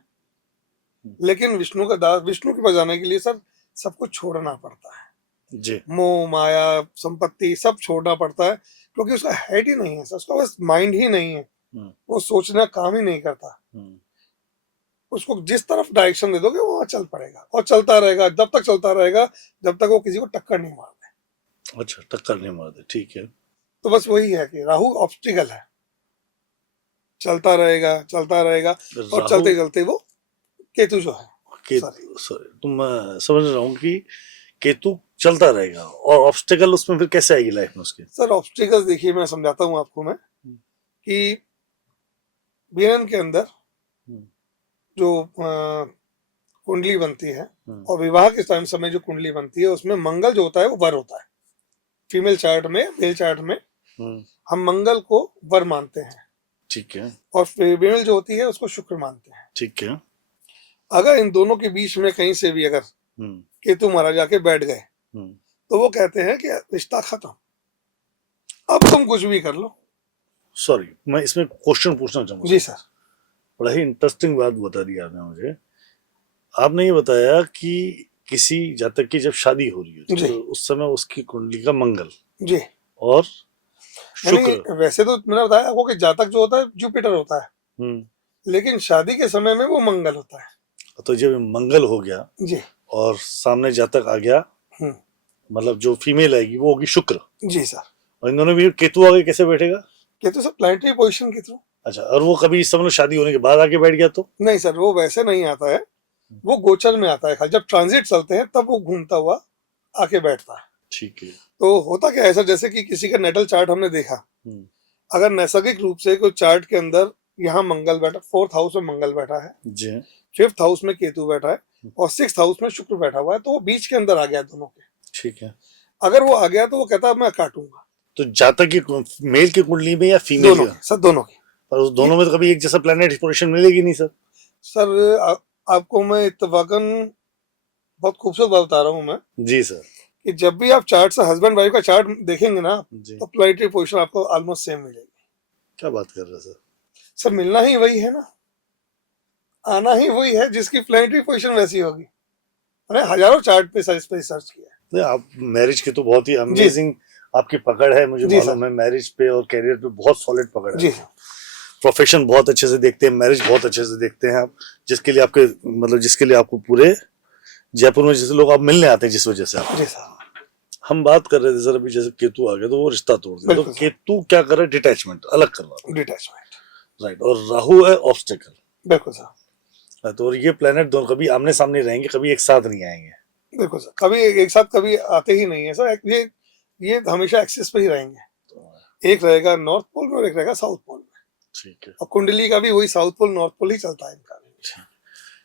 लेकिन विष्णु का दास, विष्णु के पास जाने के लिए सर सब कुछ छोड़ना पड़ता है जी, मोह माया संपत्ति सब छोड़ना पड़ता है, क्योंकि उसका हेड ही नहीं है सर, उसका बस माइंड ही नहीं है, वो सोचना काम ही नहीं करता। उसको जिस तरफ डायरेक्शन दे दोगे वहां चल पड़ेगा और चलता रहेगा, जब तक चलता रहेगा जब तक वो किसी को टक्कर नहीं मार दे। अच्छा, टक्कर नहीं मार दे, ठीक है। तो बस वही है कि राहु ऑब्स्टिकल है, चलता रहेगा और चलते चलते वो केतु जो है, तो मैं समझ रहा हूँ कि केतु चलता रहेगा और ऑब्स्टिकल उसमें फिर कैसे आएगी लाइफ में उसके? सर ऑब्स्टिकल देखिए मैं समझाता हूँ आपको मैं कि वीरन के अंदर जो कुंडली बनती है और विवाह के समय जो कुंडली बनती है उसमें मंगल जो होता है वो वर होता है। फीमेल चार्ट में, मेल चार्ट में हम मंगल को वर मानते हैं, ठीक है, और फीमेल जो होती है उसको शुक्र मानते हैं, ठीक है। अगर इन दोनों के बीच में कहीं से भी अगर केतु महाराज जाके बैठ गए तो वो कहते हैं कि रिश्ता खत्म, अब तुम कुछ भी कर लो। सॉरी, मैं इसमें क्वेश्चन पूछना चाहूंगा। जी सर। बड़ा ही इंटरेस्टिंग बात बता दी आपने मुझे। आपने ये बताया कि किसी जातक की जब शादी हो रही है तो उस समय उसकी कुंडली का मंगल जी और शुक्र, वैसे तो मैंने बताया आपको कि जातक जो होता है जुपिटर होता है, लेकिन शादी के समय में वो मंगल होता है। तो जब मंगल हो गया जी और सामने जातक आ गया, मतलब जो फीमेल आएगी वो होगी शुक्र जी सर, और इन दोनों भी केतु आगे कैसे बैठेगा? केतु सर प्लानिटरी पोजीशन के थ्रू। अच्छा, और वो कभी समझ लो शादी होने के बाद आके बैठ गया तो? नहीं सर, वो वैसे नहीं आता है, वो गोचर में आता है खाली। जब ट्रांजिट चलते हैं तब वो घूमता हुआ आके बैठता है। ठीक है। तो होता क्या है सर, जैसे कि किसी का नेटल चार्ट हमने देखा, हम्म, अगर नैसर्गिक रूप से कोई चार्ट के अंदर यहाँ मंगल बैठा, 4th हाउस में मंगल बैठा है, जी 5th हाउस में केतु बैठा है और 6th हाउस में शुक्र बैठा हुआ है, तो वो बीच के अंदर आ गया दोनों के। ठीक है। अगर वो आ गया तो वो कहता है मैं काटूंगा। तो जातक की मेल की कुंडली में या फीमेल दोनों की? की सर, दोनों की। पर उस दोनों में तो कभी एक जैसा प्लेनेट पोजीशन मिलेगी नहीं सर। सर आपको मैं इत्तफाकन बहुत खूबसूरत बात बता रहा हूँ मैं, जी सर। कि जब भी आप चार्ट से हस्बैंड वाइफ का चार्ट देखेंगे ना, जी, तो प्लानिटरी पोजीशन आपको ऑलमोस्ट सेम मिलेगी। क्या बात कर रहे हैं सर? सर मिलना ही वही है ना, आना ही वही है जिसकी प्लानिटरी पोजीशन वैसी होगी। मैंने हजारों चार्ट पे सर्च किया है। नहीं, आप मैरिज की तो बहुत ही जी अमेजिंग आपकी पकड़ है, मुझे जी सर। मालूम है। मैरिज पे और कैरियर पे बहुत सॉलिड पकड़ जी है। प्रोफेशन बहुत अच्छे से देखते हैं, मैरिज बहुत अच्छे से देखते हैं आप, जिसके लिए आपके मतलब जिसके लिए आपको पूरे जयपुर में जैसे लोग आप मिलने आते हैं जिस वजह से आप। जी सर। हम बात कर रहे थे सर अभी, जैसे केतु आ गया तो वो रिश्ता तोड़ दिया, तो बिल्कुल सर। केतु क्या कर रहा है? डिटैचमेंट, अलग करवा रहा है। डिटैचमेंट। राइट। और राहु है ऑब्स्टेकल। बिल्कुल सर। तो और ये प्लेनेट दोनों कभी आमने सामने रहेंगे, कभी एक साथ नहीं आएंगे। बिल्कुल सर, कभी एक साथ कभी आते ही नहीं है सर। ये हमेशा एक्सिस पे ही रहेंगे। एक रहेगा नॉर्थ पोल में और एक रहेगा साउथ पोल में। ठीक है। और कुंडली का भी वही साउथ पोल नॉर्थ पोल ही चलता है इनका।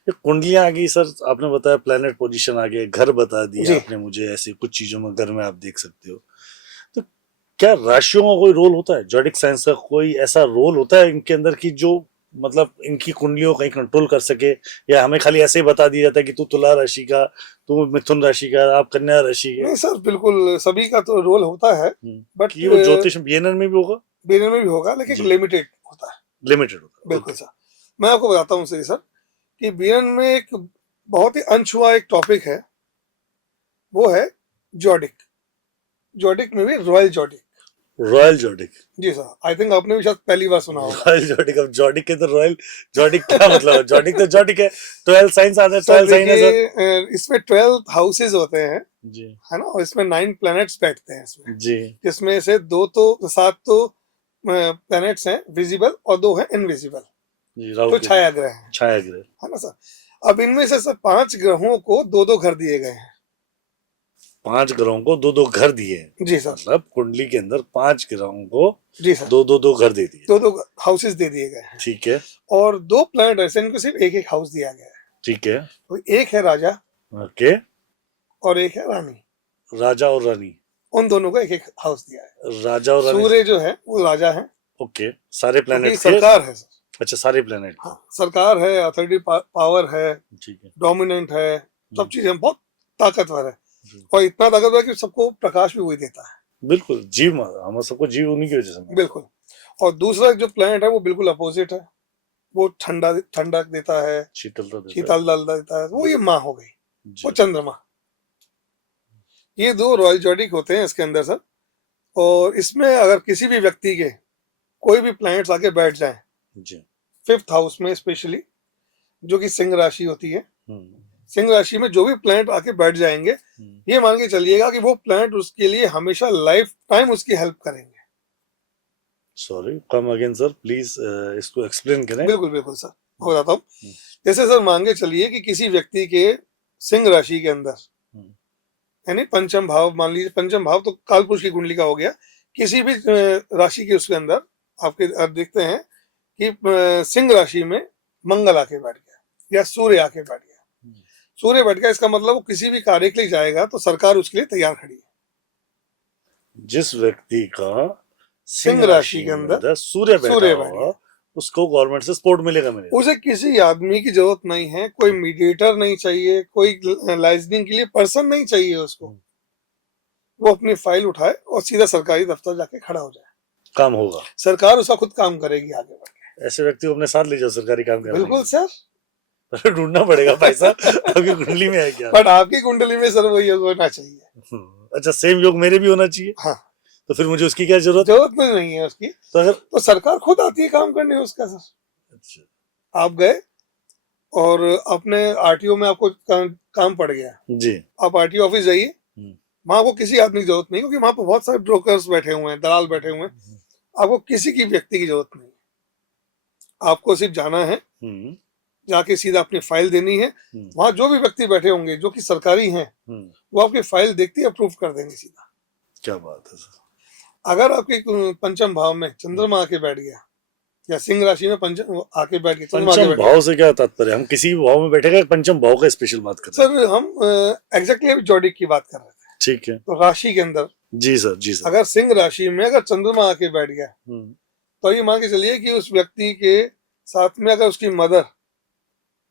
ये कुंडलियां आ गई सर, आपने बताया प्लेनेट पोजीशन आ गए, घर बता दिया जी। आपने मुझे, ऐसे कुछ चीजों में घर में आप देख सकते हो। तो क्या राशियों का कोई रोल होता है? जॉडिक साइंस का कोई ऐसा रोल होता है इनके अंदर की जो मतलब इनकी कुंडलियों को कहीं कंट्रोल कर सके, या हमें खाली ऐसे ही बता दिया जाता है कि तू तुला राशि का, तू मिथुन राशि का, आप कन्या राशि के? नहीं सर, बिल्कुल सभी का तो रोल होता है, बट कि वो ज्योतिष बीएनएन में भी होगा? बीएनएन में भी होगा, लेकिन जी। लिमिटेड होता है। लिमिटेड होता है। बिल्कुल सर। मैं आपको बताता हूँ सर कि बीएनएन में एक बहुत ही अनछुआ एक टॉपिक है, वो है जॉडिक। जॉडिक में भी रॉयल जॉडिक। Royal zodiac? जी सर, आई थिंक आपने भी शायद पहली बार सुना होगा। Royal zodiac. अब जॉडिक के तो रॉयल जॉडिक क्या मतलब है? जॉडिक तो जॉडिक है। 12 साइंस आते हैं, सर 12 साइन है सर। देखिए, इसमें 12 हाउसेज होते हैं, जी है ना, और इसमें 9 प्लैनेट्स बैठते हैं इसमें, जी जिसमें से 7 तो प्लैनेट्स हैं विजिबल और 2 हैं इनविजिबल, जी। राहु तो के छाया ग्रह हैं, छाया ग्रह। है ना सर। अब इनमें से सर 5 ग्रहों को 2-2 घर दिए गए हैं। 5 ग्रहों को 2-2 घर दिए हैं? जी सर। मतलब कुंडली के अंदर 5 ग्रहों को जी सर, 2-2 घर दे दिए। 2-2 हाउसेज दे दिए गए हैं। ठीक है। और 2 प्लैनेट ऐसे इनको सिर्फ एक हाउस दिया गया है। ठीक है। तो एक है राजा ओके। और एक है रानी। राजा और रानी, उन दोनों को एक हाउस दिया है। राजा और रानी। सूर्य जो है वो राजा है, ओके, सारे क्योंकि प्लैनेट के। सरकार है सर। अच्छा, सारे प्लैनेट। हाँ, सरकार है, अथॉरिटी पावर है, ठीक है। डोमिनेंट है, सब चीजें बहुत ताकतवर है। जी। और इतना ताकतवर है कि सबको प्रकाश भी वही देता है। बिल्कुल, जीव हम सबको जीव उन्हीं की वजह से मिला। बिल्कुल। और दूसरा जो प्लैनेट है वो बिल्कुल अपोजिट है, वो ठंडक देता है, शीतलता देता है। शीतल देता है, वो ये माँ हो गई, वो जी। चंद्रमा। ये 2 रॉयल जॉडिक होते हैं इसके अंदर सर। और इसमें अगर किसी भी व्यक्ति के कोई भी प्लैनेट्स आके बैठ जाए जी। 5th हाउस में स्पेशली, जो कि सिंह राशि होती है, हम्म, सिंह राशि में जो भी प्लैनेट आके बैठ जाएंगे, ये मान के चलिएगा कि वो प्लैनेट उसके लिए हमेशा लाइफ टाइम उसकी हेल्प करेंगे। Sorry, come again sir please, इसको एक्सप्लेन करें। बिल्कुल बिल्कुल सर, हो जाता हूँ। जैसे सर मान के चलिए कि किसी व्यक्ति के सिंह राशि के अंदर, यानी पंचम भाव, मान लीजिए पंचम भाव तो कालपुरुष की कुंडली का हो गया, किसी भी राशि के उसके अंदर आपके आप देखते हैं कि सिंह राशि में मंगल आके बैठ गया या सूर्य आके बैठ गया। सूर्य बैठ गया, इसका मतलब वो किसी भी कार्य के लिए जाएगा तो सरकार उसके लिए तैयार खड़ी है। जिस व्यक्ति का सिंह राशि के अंदर सूर्य सूर्य बैठा बैठ हुआ, गया, उसको गवर्नमेंट से सपोर्ट मिलेगा। उसे किसी आदमी की जरूरत नहीं है, कोई मीडिएटर नहीं चाहिए, कोई लाइजनिंग के लिए पर्सन नहीं चाहिए उसको। वो अपनी फाइल उठाए और सीधा सरकारी दफ्तर जाके खड़ा हो जाए, काम होगा, सरकार उसका खुद काम करेगी आगे बढ़ के। ऐसे व्यक्ति को अपने साथ ले जाओ सरकारी काम करने। बिल्कुल सर। ढूंढना पड़ेगा भाई साहब, आपकी कुंडली में है क्या? बट आपकी कुंडली में सर वो योग होना चाहिए। अच्छा, सेम योग मेरे भी होना चाहिए। हाँ, तो फिर मुझे उसकी क्या जरूरत नहीं है उसकी, तो अगर तो सरकार खुद आती है काम करने उसका सर। अच्छा आप गए और अपने आरटीओ में आपको काम पड़ गया, जी, आप आरटीओ ऑफिस जाइए, वहां को किसी आदमी की जरूरत नहीं, क्योंकि वहां पर बहुत सारे ब्रोकर्स बैठे हुए हैं, दलाल बैठे हुए हैं। आपको किसी की व्यक्ति की जरूरत नहीं, आपको सिर्फ जाना है, जाके सीधा अपनी फाइल देनी है। वहां जो भी व्यक्ति बैठे होंगे जो कि सरकारी हैं, वो आपकी फाइल देखते ही अप्रूव कर देंगे सीधा। क्या बात है सर। अगर आपके पंचम भाव में चंद्रमा आके बैठ गया, या सिंह राशि में पंचम आके बैठ गया, चंद्रमा आके पंचम बैठ भाव से क्या तात्पर्य? हम किसी भी भाव में बैठेगा, पंचम भाव का स्पेशल बात कर रहे हैं? सर हम एग्जैक्टली अभी जोडिक की बात कर रहे थे। ठीक है। तो राशि के अंदर जी सर, जी सर। अगर सिंह राशि में अगर चंद्रमा आके बैठ गया, तो ये मान के चलिए कि उस व्यक्ति के साथ में अगर उसकी मदर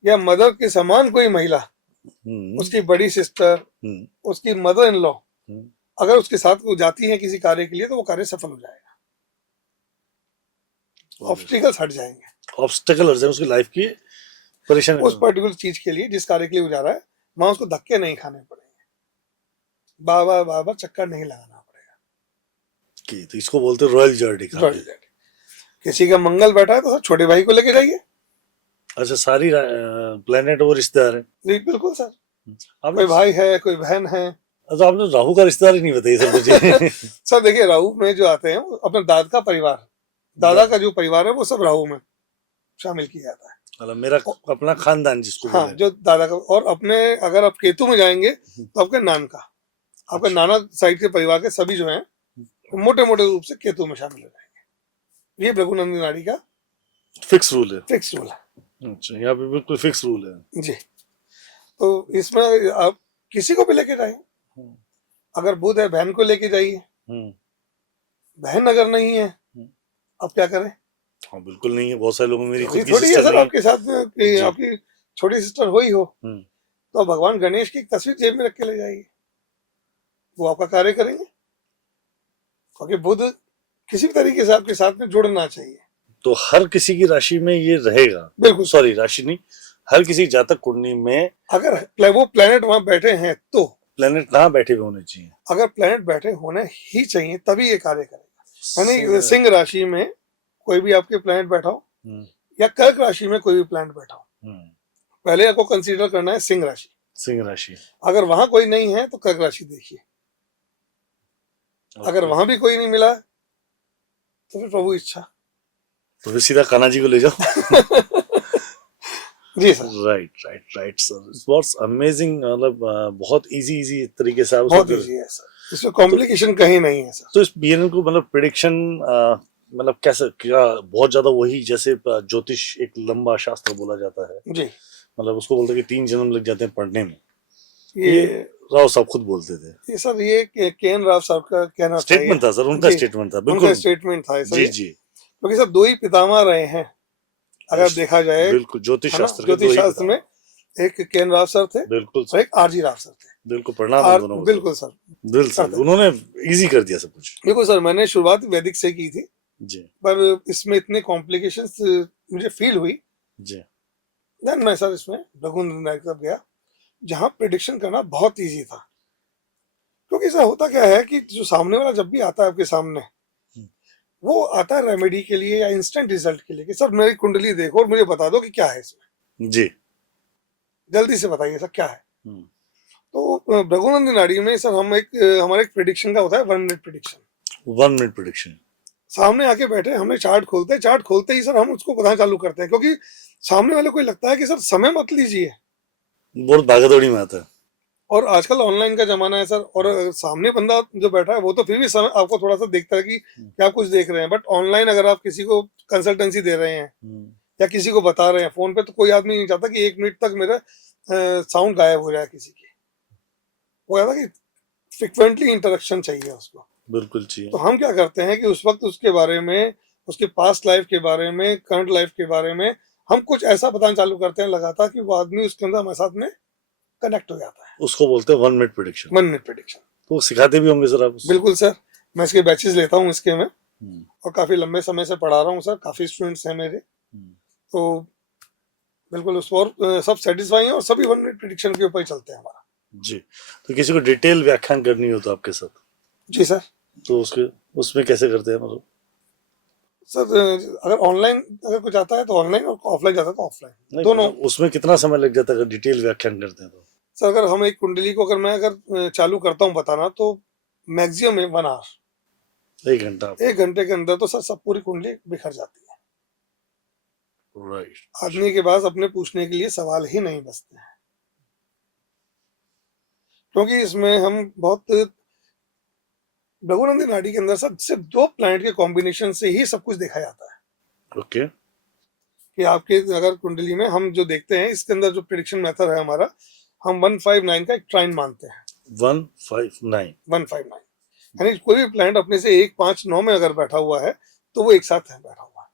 या मदर के समान कोई महिला, उसकी बड़ी सिस्टर, उसकी मदर इन लॉ अगर उसके साथ वो जाती है किसी कार्य के लिए, तो वो कार्य सफल हो जाएगा, ऑब्स्टिकल्स हट जाएंगे। ऑब्स्टेकल हट जाए उसकी लाइफ की परेशानी, उस पर्टिकुलर चीज के लिए, जिस कार्य के लिए वो जा रहा है, वहां उसको धक्के नहीं खाने पड़ेंगे, बार बार चक्कर नहीं लगाना पड़ेगा। कि तो इसको बोलते हैं रॉयल जर्नी। किसी का मंगल बैठा है तो सर छोटे भाई को लेके जाइए। अच्छा, सारी प्लेनेट वो रिश्तेदार है? जी बिल्कुल सर, आपने कोई भाई है, कोई बहन है। अच्छा, आपने राहु का रिश्तेदार ही नहीं बताई सर मुझे। सर देखिए, राहु में जो आते हैं अपने दादा का परिवार, दादा का जो परिवार है वो सब राहु में शामिल किया जाता है। मतलब मेरा अपना खानदान जिसको हाँ, जो दादा का, और अपने अगर आप केतु में जाएंगे तो आपके नान का, आपके नाना साइड के परिवार के सभी जो हैं मोटे मोटे रूप से केतु में शामिल हो जाएंगे। ये भृगुनंदी नाड़ी का फिक्स रूल है। फिक्स रूल है। अच्छा, यहाँ पे बिल्कुल फिक्स रूल है जी। तो इसमें आप किसी को भी लेके जाइए, अगर बुध है बहन को लेके जाइए, बहन अगर नहीं है अब क्या करें? हाँ बिल्कुल नहीं है, बहुत सारे लोगों में मेरी खुद की थोड़ी है सिस्टर सर नहीं आपके साथ में कि आपकी छोटी सिस्टर हुई हो, तो भगवान गणेश की तस्वीर जेब में रख के ले जाइए, वो आपका कार्य करेंगे, क्योंकि बुध किसी भी तरीके से आपके साथ में जुड़ना चाहिए। तो हर किसी की राशि में ये रहेगा? बिल्कुल। सॉरी, राशि नहीं, हर किसी जातक कुंडली में अगर वो प्लेनेट वहां बैठे हैं तो प्लेनेट कहाँ बैठे हुए होने चाहिए? अगर प्लेनेट बैठे होने ही चाहिए तभी ये कार्य करेगा। यानी सिंह राशि में कोई भी आपके प्लेनेट बैठा हो, या कर्क राशि में कोई भी प्लेनेट बैठा हो, पहले आपको कंसीडर करना है सिंह राशि। सिंह राशि। अगर वहां कोई नहीं है तो कर्क राशि देखिए, अगर वहां भी कोई नहीं मिला तो फिर प्रभु इच्छा, तो फिर सीधा कान्हा जी को ले जाओ। जी sir. Right sir, it's amazing. मतलब बहुत इजी तरीके से आप बहुत इजी है सर, इसमें कॉम्प्लिकेशन कहीं नहीं है सर। तो इस बीएनएन को मतलब प्रेडिक्शन मतलब कैसे, क्या बहुत ज्यादा वही जैसे ज्योतिष एक लंबा शास्त्र बोला जाता है जी, मतलब उसको बोलते हैं कि 3 जन्म लग जाते हैं पढ़ने में, ये राव साहब खुद बोलते थे। ये सर, ये के.एन. राव साहब का कहना स्टेटमेंट था सर, उनका स्टेटमेंट था, बिल्कुल स्टेटमेंट था सर। जी जी, क्योंकि सर दो ही पितामह रहे हैं अगर देखा जाए, बिल्कुल ज्योतिष शास्त्र में एक के.एन. राव सर थे, बिल्कुल, और एक आर.जी. राव सर थे। बिल्कुल, प्रणाम दोनों। बिल्कुल सर, दिल से उन्होंने इजी कर दिया सब कुछ। बिल्कुल सर, मैंने शुरुआत वैदिक से की थी जी, पर इसमें इतने कॉम्प्लिकेशंस मुझे फील हुई जी, देन मैं सर इसमें भृगुनंदी नाड़ी तक गया, जहां प्रेडिक्शन करना बहुत इजी था। क्योंकि सर होता क्या है कि जो सामने वाला जब भी आता है आपके सामने, वो आता है रेमेडी के लिए या इंस्टेंट रिजल्ट के लिए कि सर मेरी कुंडली देखो और मुझे बता दो कि क्या है इसमें, जी, जल्दी से बताइए सर क्या है। तो भृगुनंदी नाड़ी में सर हम हमारे एक प्रेडिक्शन का होता है 1 मिनट प्रेडिक्शन। 1 minute prediction. सामने आके बैठे, हमने चार्ट खोलते ही सर हम उसको बताना चालू करते हैं, क्योंकि सामने वाले को लगता है कि सर समय मत लीजिए, बहुत भागदौड़ी में आता है, और आजकल ऑनलाइन का जमाना है सर, और सामने बंदा जो बैठा है वो तो फिर भी समय आपको थोड़ा सा देखता है कि क्या कुछ देख रहे हैं, बट ऑनलाइन अगर आप किसी को कंसल्टेंसी दे रहे हैं या किसी को बता रहे हैं फोन पे, तो कोई आदमी नहीं चाहता कि 1 मिनट तक मेरा साउंड गायब हो जाए किसी की, वो कहता कि फ्रिक्वेंटली इंटरेक्शन चाहिए उसको। बिल्कुल चाहिए। तो हम क्या करते हैं कि उस वक्त उसके बारे में, उसके पास्ट लाइफ के बारे में, करंट लाइफ के बारे में हम कुछ ऐसा बताना चालू करते हैं लगातार कि वो आदमी उसके अंदर हमारे साथ में कनेक्ट हो जाता है। उसको बोलते हैं 1 मिनट प्रेडिक्शन। 1 minute prediction. तो सिखाते भी होंगे सर आप? बिल्कुल सर, मैं इसके बैचेस लेता हूँ इसके में, और काफी लंबे समय से पढ़ा रहा हूँ सर, काफी स्टूडेंट्स हैं मेरे, तो बिल्कुल उस और सब सेटिस्फाई हैं, और सभी 1 मिनट प्रेडिक्शन के ऊपर ही चलते हैं हमारा। जी, तो किसी को डिटेल व्याख्यान करनी हो तो आपके साथ? जी सर। तो उसमें कैसे करते हैं मतलब? सर अगर ऑनलाइन अगर कुछ आता है तो ऑनलाइन, और ऑफलाइन जाता है तो ऑफलाइन, दोनों। उसमें कितना समय लग जाता है अगर डिटेल व्याख्यान करते हैं तो? सर अगर हम एक कुंडली को अगर चालू करता हूँ बताना तो मैक्सिमम 1 आवर, 1 घंटा। 1 घंटे के अंदर तो सर सब पूरी कुंडली बिखर जाती है। राइट। आदमी के पास अपने पूछने के लिए सवाल ही नहीं बचते हैं, क्योंकि इसमें हम बहुत भृगुनंदी नाड़ी के अंदर सर सिर्फ 2 प्लैनेट के कॉम्बिनेशन से ही सब कुछ देखा जाता है। ओके। कि आपके अगर कुंडली में हम जो देखते हैं इसके अंदर जो प्रिडिक्शन मेथड है हमारा, हम 159 का एक ट्राइन मानते हैं। 159। 159 यानी कोई भी प्लैनेट अपने से 1, 5, 9 में अगर बैठा हुआ है तो वो एक साथ है बैठा हुआ है।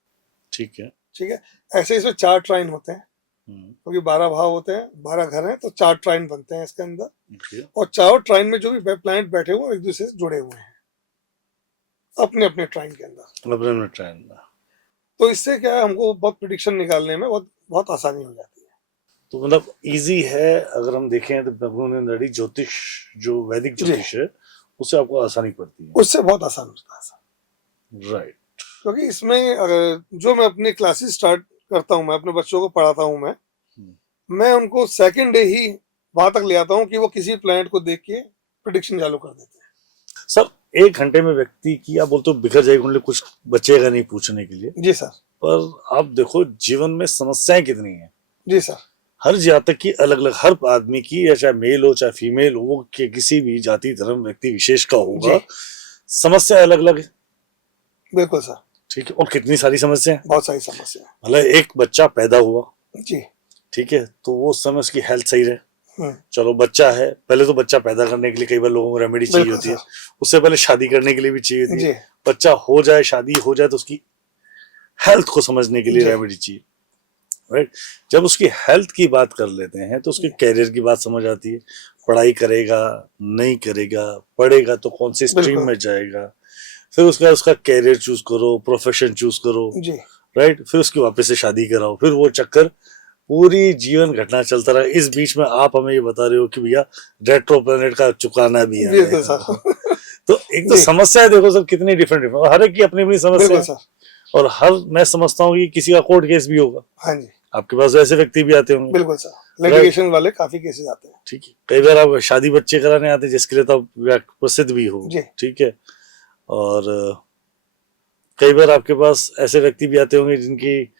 ठीक है। ठीक है, ऐसे इसमें 4 ट्राइन होते हैं, क्योंकि 12 भाव होते हैं, 12 घर हैं, तो 4 ट्राइन बनते हैं इसके अंदर। ओके। और 4 ट्राइन में जो भी प्लैनेट बैठे हुए हैं एक दूसरे से जुड़े हुए हैं अपने अपने ट्राइन के अंदर। अपने ट्राइन में। तो इससे क्या है, हमको बहुत प्रिडिक्शन निकालने में बहुत बहुत आसानी हो जाती है। तो मतलब इजी है, अगर हम देखें तो भृगुनंदी नाड़ी ज्योतिष, जो वैदिक ज्योतिष है, उससे आपको आसानी पड़ती है। उससे बहुत आसान होता है सर। राइट। क्योंकि इसमें अगर जो मैं अपनी क्लासेस स्टार्ट करता हूँ, मैं अपने बच्चों को पढ़ाता हूँ, मैं उनको सेकंड डे ही वहां तक ले आता हूँ कि वो किसी प्लैनेट को देख के प्रिडिक्शन चालू कर देते हैं। सर 1 घंटे में व्यक्ति की, आप बोलते हो बिखर जाएगी कुंडली, कुछ बचेगा नहीं पूछने के लिए। जी सर। पर आप देखो जीवन में समस्याएं कितनी हैं। जी सर। हर जातक की अलग अलग, हर आदमी की, या चाहे मेल हो चाहे फीमेल हो, वो किसी भी जाति धर्म व्यक्ति विशेष का होगा, समस्या अलग अलग है। बिल्कुल सर। ठीक है। और कितनी सारी समस्या है, बहुत सारी समस्या है। मतलब एक बच्चा पैदा हुआ, जी, ठीक है, तो वो उस समय उसकी हेल्थ सही रहे, चलो बच्चा है, पहले तो बच्चा पैदा करने के लिए कई बार लोगों को रेमेडी चाहिए होती है, उससे पहले शादी करने के लिए भी चाहिए होती है, बच्चा हो जाए, शादी हो जाए, तो उसकी हेल्थ को समझने के लिए रेमेडी चाहिए। राइट। जब उसकी हेल्थ की बात कर लेते हैं तो उसके कैरियर की बात समझ आती है, पढ़ाई करेगा नहीं करेगा, पढ़ेगा तो कौन सी स्ट्रीम में जाएगा, फिर उसका कैरियर चूज करो, प्रोफेशन चूज करो। राइट। फिर उसकी वापस से शादी कराओ, फिर वो चक्कर पूरी जीवन घटना चलता रहा। इस बीच में आप हमें ये बता रहे हो कि भैया रेट्रो प्लैनेट का चुकाना भी है। तो एक तो समस्या देखो सर कितनी डिफरेंट, हर एक की अपनी अपनी समस्या है। और हर, मैं समझता हूँ कि किसी का कोर्ट केस भी होगा। हाँ जी। आपके पास ऐसे व्यक्ति भी आते होंगे। बिल्कुल सर, लिटिगेशन वाले काफी केसेस आते हैं। ठीक है। कई बार आप शादी बच्चे कराने आते हैं, जिसके लिए तो प्रसिद्ध भी हो। ठीक है। और कई बार आपके पास ऐसे व्यक्ति भी आते होंगे जिनकी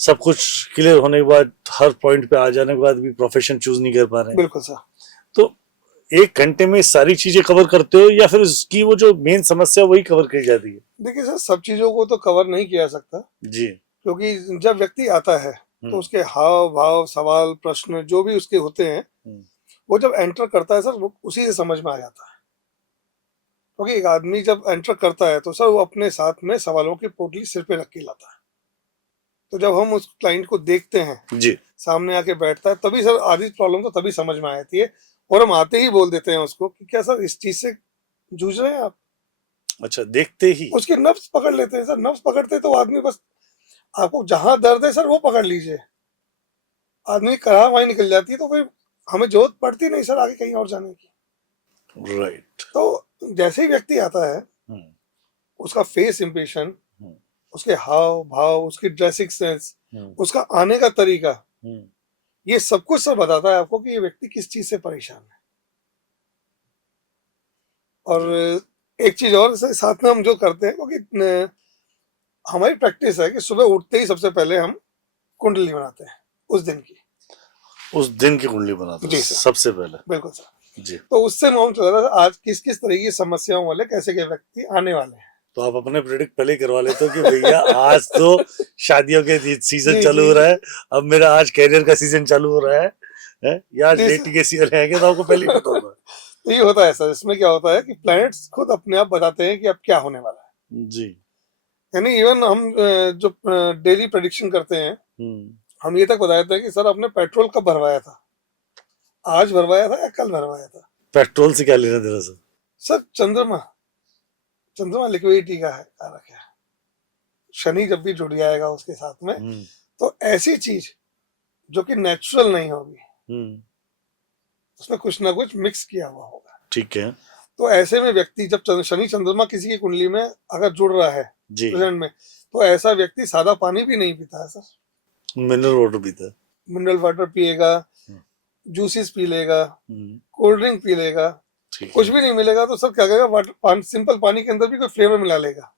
सब कुछ क्लियर होने के बाद, हर पॉइंट पे आ जाने के बाद भी प्रोफेशन चूज नहीं कर पा रहे हैं। बिल्कुल सर। तो 1 घंटे में सारी चीजें कवर करते हो, या फिर उसकी वो जो मेन समस्या वही कवर की जाती है? देखिए सर, सब चीजों को तो कवर नहीं किया सकता जी, क्योंकि जब व्यक्ति आता है तो उसके हाव भाव, सवाल, प्रश्न जो भी उसके होते हैं, वो जब एंटर करता है सर, वो उसी से समझ में आ जाता है। क्योंकि एक आदमी जब एंटर करता है तो सर वो अपने साथ में सवालों की पोटली सिर पे रख के लाता है। तो जब हम उस क्लाइंट को देखते हैं जी, सामने आके बैठता है, तभी सर आधी प्रॉब्लम तो तभी समझ में आती है, और हम आते ही बोल देते हैं उसको कि क्या सर इस चीज से जूझ रहे हैं आप। अच्छा, देखते ही उसकी नब्ज पकड़ लेते हैं सर। नब्ज पकड़ते तो आदमी बस, आपको जहां दर्द है सर वो पकड़ लीजिए, आदमी कहाँ वहीं निकल जाती है, तो फिर हमें जरूरत पड़ती नहीं सर आगे कहीं और जाने की। राइट। तो जैसे ही व्यक्ति आता है, उसका फेस इंप्रेशन, उसके हाव भाव, उसकी ड्रेसिंग सेंस, उसका आने का तरीका, ये सब कुछ सर बताता है आपको कि ये व्यक्ति किस चीज से परेशान है। और एक चीज और साथ में हम जो करते हैं, क्योंकि हमारी प्रैक्टिस है कि सुबह उठते ही सबसे पहले हम कुंडली बनाते हैं उस दिन की कुंडली बनाते हैं सबसे पहले। बिल्कुल सर जी। तो उससे मालूम चला था आज किस किस तरह की समस्याओं वाले कैसे के व्यक्ति आने वाले हैं। तो आप अपने प्रेडिक्ट पहले करवा लेते हो कि भैया आज तो शादियों के सीजन चालू हो रहा है, अब मेरा आज कैरियर का सीजन चालू हो रहा है या आज डेट के सीजन रहेंगे, तो आपको पहले पता होगा। ये होता है सर, इसमें क्या होता है कि प्लैनेट्स खुद अपने आप बताते हैं कि अब क्या होने वाला है। जी। यानी इवन हम जो डेली प्रेडिक्शन करते हैं, हम ये तक बता देते हैं कि सर आपने पेट्रोल कब भरवाया था, आज भरवाया था या कल भरवाया था। पेट्रोल से क्या लेना देना सर? सर चंद्रमा लिक्विडिटी का है कारक है। शनि जब भी जुड़ जाएगा उसके साथ में, तो ऐसी चीज जो कि नेचुरल नहीं होगी, उसमें कुछ ना कुछ मिक्स किया हुआ होगा। ठीक है। तो ऐसे में व्यक्ति जब शनि चंद्रमा किसी की कुंडली में अगर जुड़ रहा है प्रेजेंट में, तो ऐसा व्यक्ति सादा पानी भी नहीं पीता है सर, मिनरल वाटर पीता है। मिनरल वाटर पिएगा, जूसेस पी लेगा, हम्म, कोल्ड ड्रिंक पी लेगा, ठीक कुछ है। भी नहीं मिलेगा तो सर क्या करेगा, वाटर सिंपल पानी के अंदर भी कोई फ्लेवर मिला लेगा।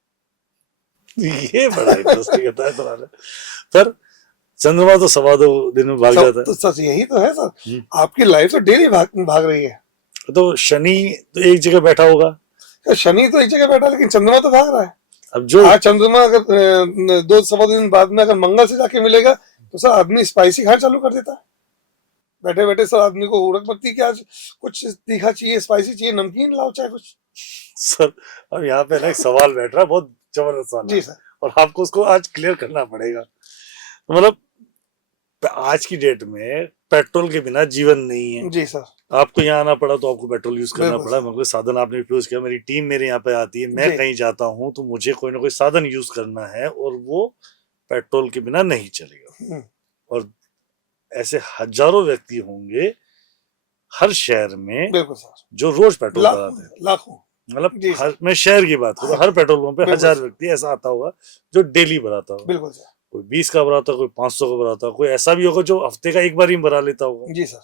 ये बड़ा इंटरेस्टिंग होता है तुम्हारा। पर चंद्रमा तो 2.25 दिन में भाग सब जाता तो सच यही तो है सर, है। आपकी लाइफ तो डेली भाग रही है। तो शनि तो एक जगह बैठा होगा। तो शनि तो एक जगह बैठा है, लेकिन चंद्रमा तो भाग रहा है। अब जो आज चंद्रमा अगर 2 सवा दिन बाद में अगर मंगल से जाके मिलेगा तो सर आदमी स्पाइसी खाना चालू कर देता है। बैठे बैठे सर आदमी को उड़क पड़ती है कि आज कुछ तीखा चाहिए, स्पाइसी चाहिए, नमकीन लाओ चाहे कुछ। सर, अब यहाँ पे ना एक सवाल बैठ रहा है, बहुत जबरदस्त सवाल जी है, सर। और आपको उसको आज क्लियर करना पड़ेगा। तो मतलब आज की डेट में पेट्रोल के बिना जीवन नहीं है। जी सर। आपको यहाँ आना पड़ा तो आपको पेट्रोल यूज करना बिल्कुल पड़ा, सर। मेरे को साधन आपने यूज किया, मेरी टीम मेरे यहाँ पे आती है, मैं जी। कहीं जाता हूँ तो मुझे कोई ना कोई साधन यूज करना है, और वो पेट्रोल के बिना नहीं चलेगा। हम्म, और ऐसे हजारों व्यक्ति होंगे हर शहर में बिल्कुल सर। जो रोज पेट्रोल लाखों भराते हैं। लाखों। मतलब जी हर, सर। मैं शहर की बात करूँ, हाँ, हर पेट्रोल पंप पे बिल्कुल 1000 सर। व्यक्ति ऐसा आता होगा जो डेली भराता होगा। बिल्कुल सर। कोई 20 का भराता, कोई 500 का भराता, कोई ऐसा भी होगा जो हफ्ते का एक बार ही भरा लेता होगा जी सर।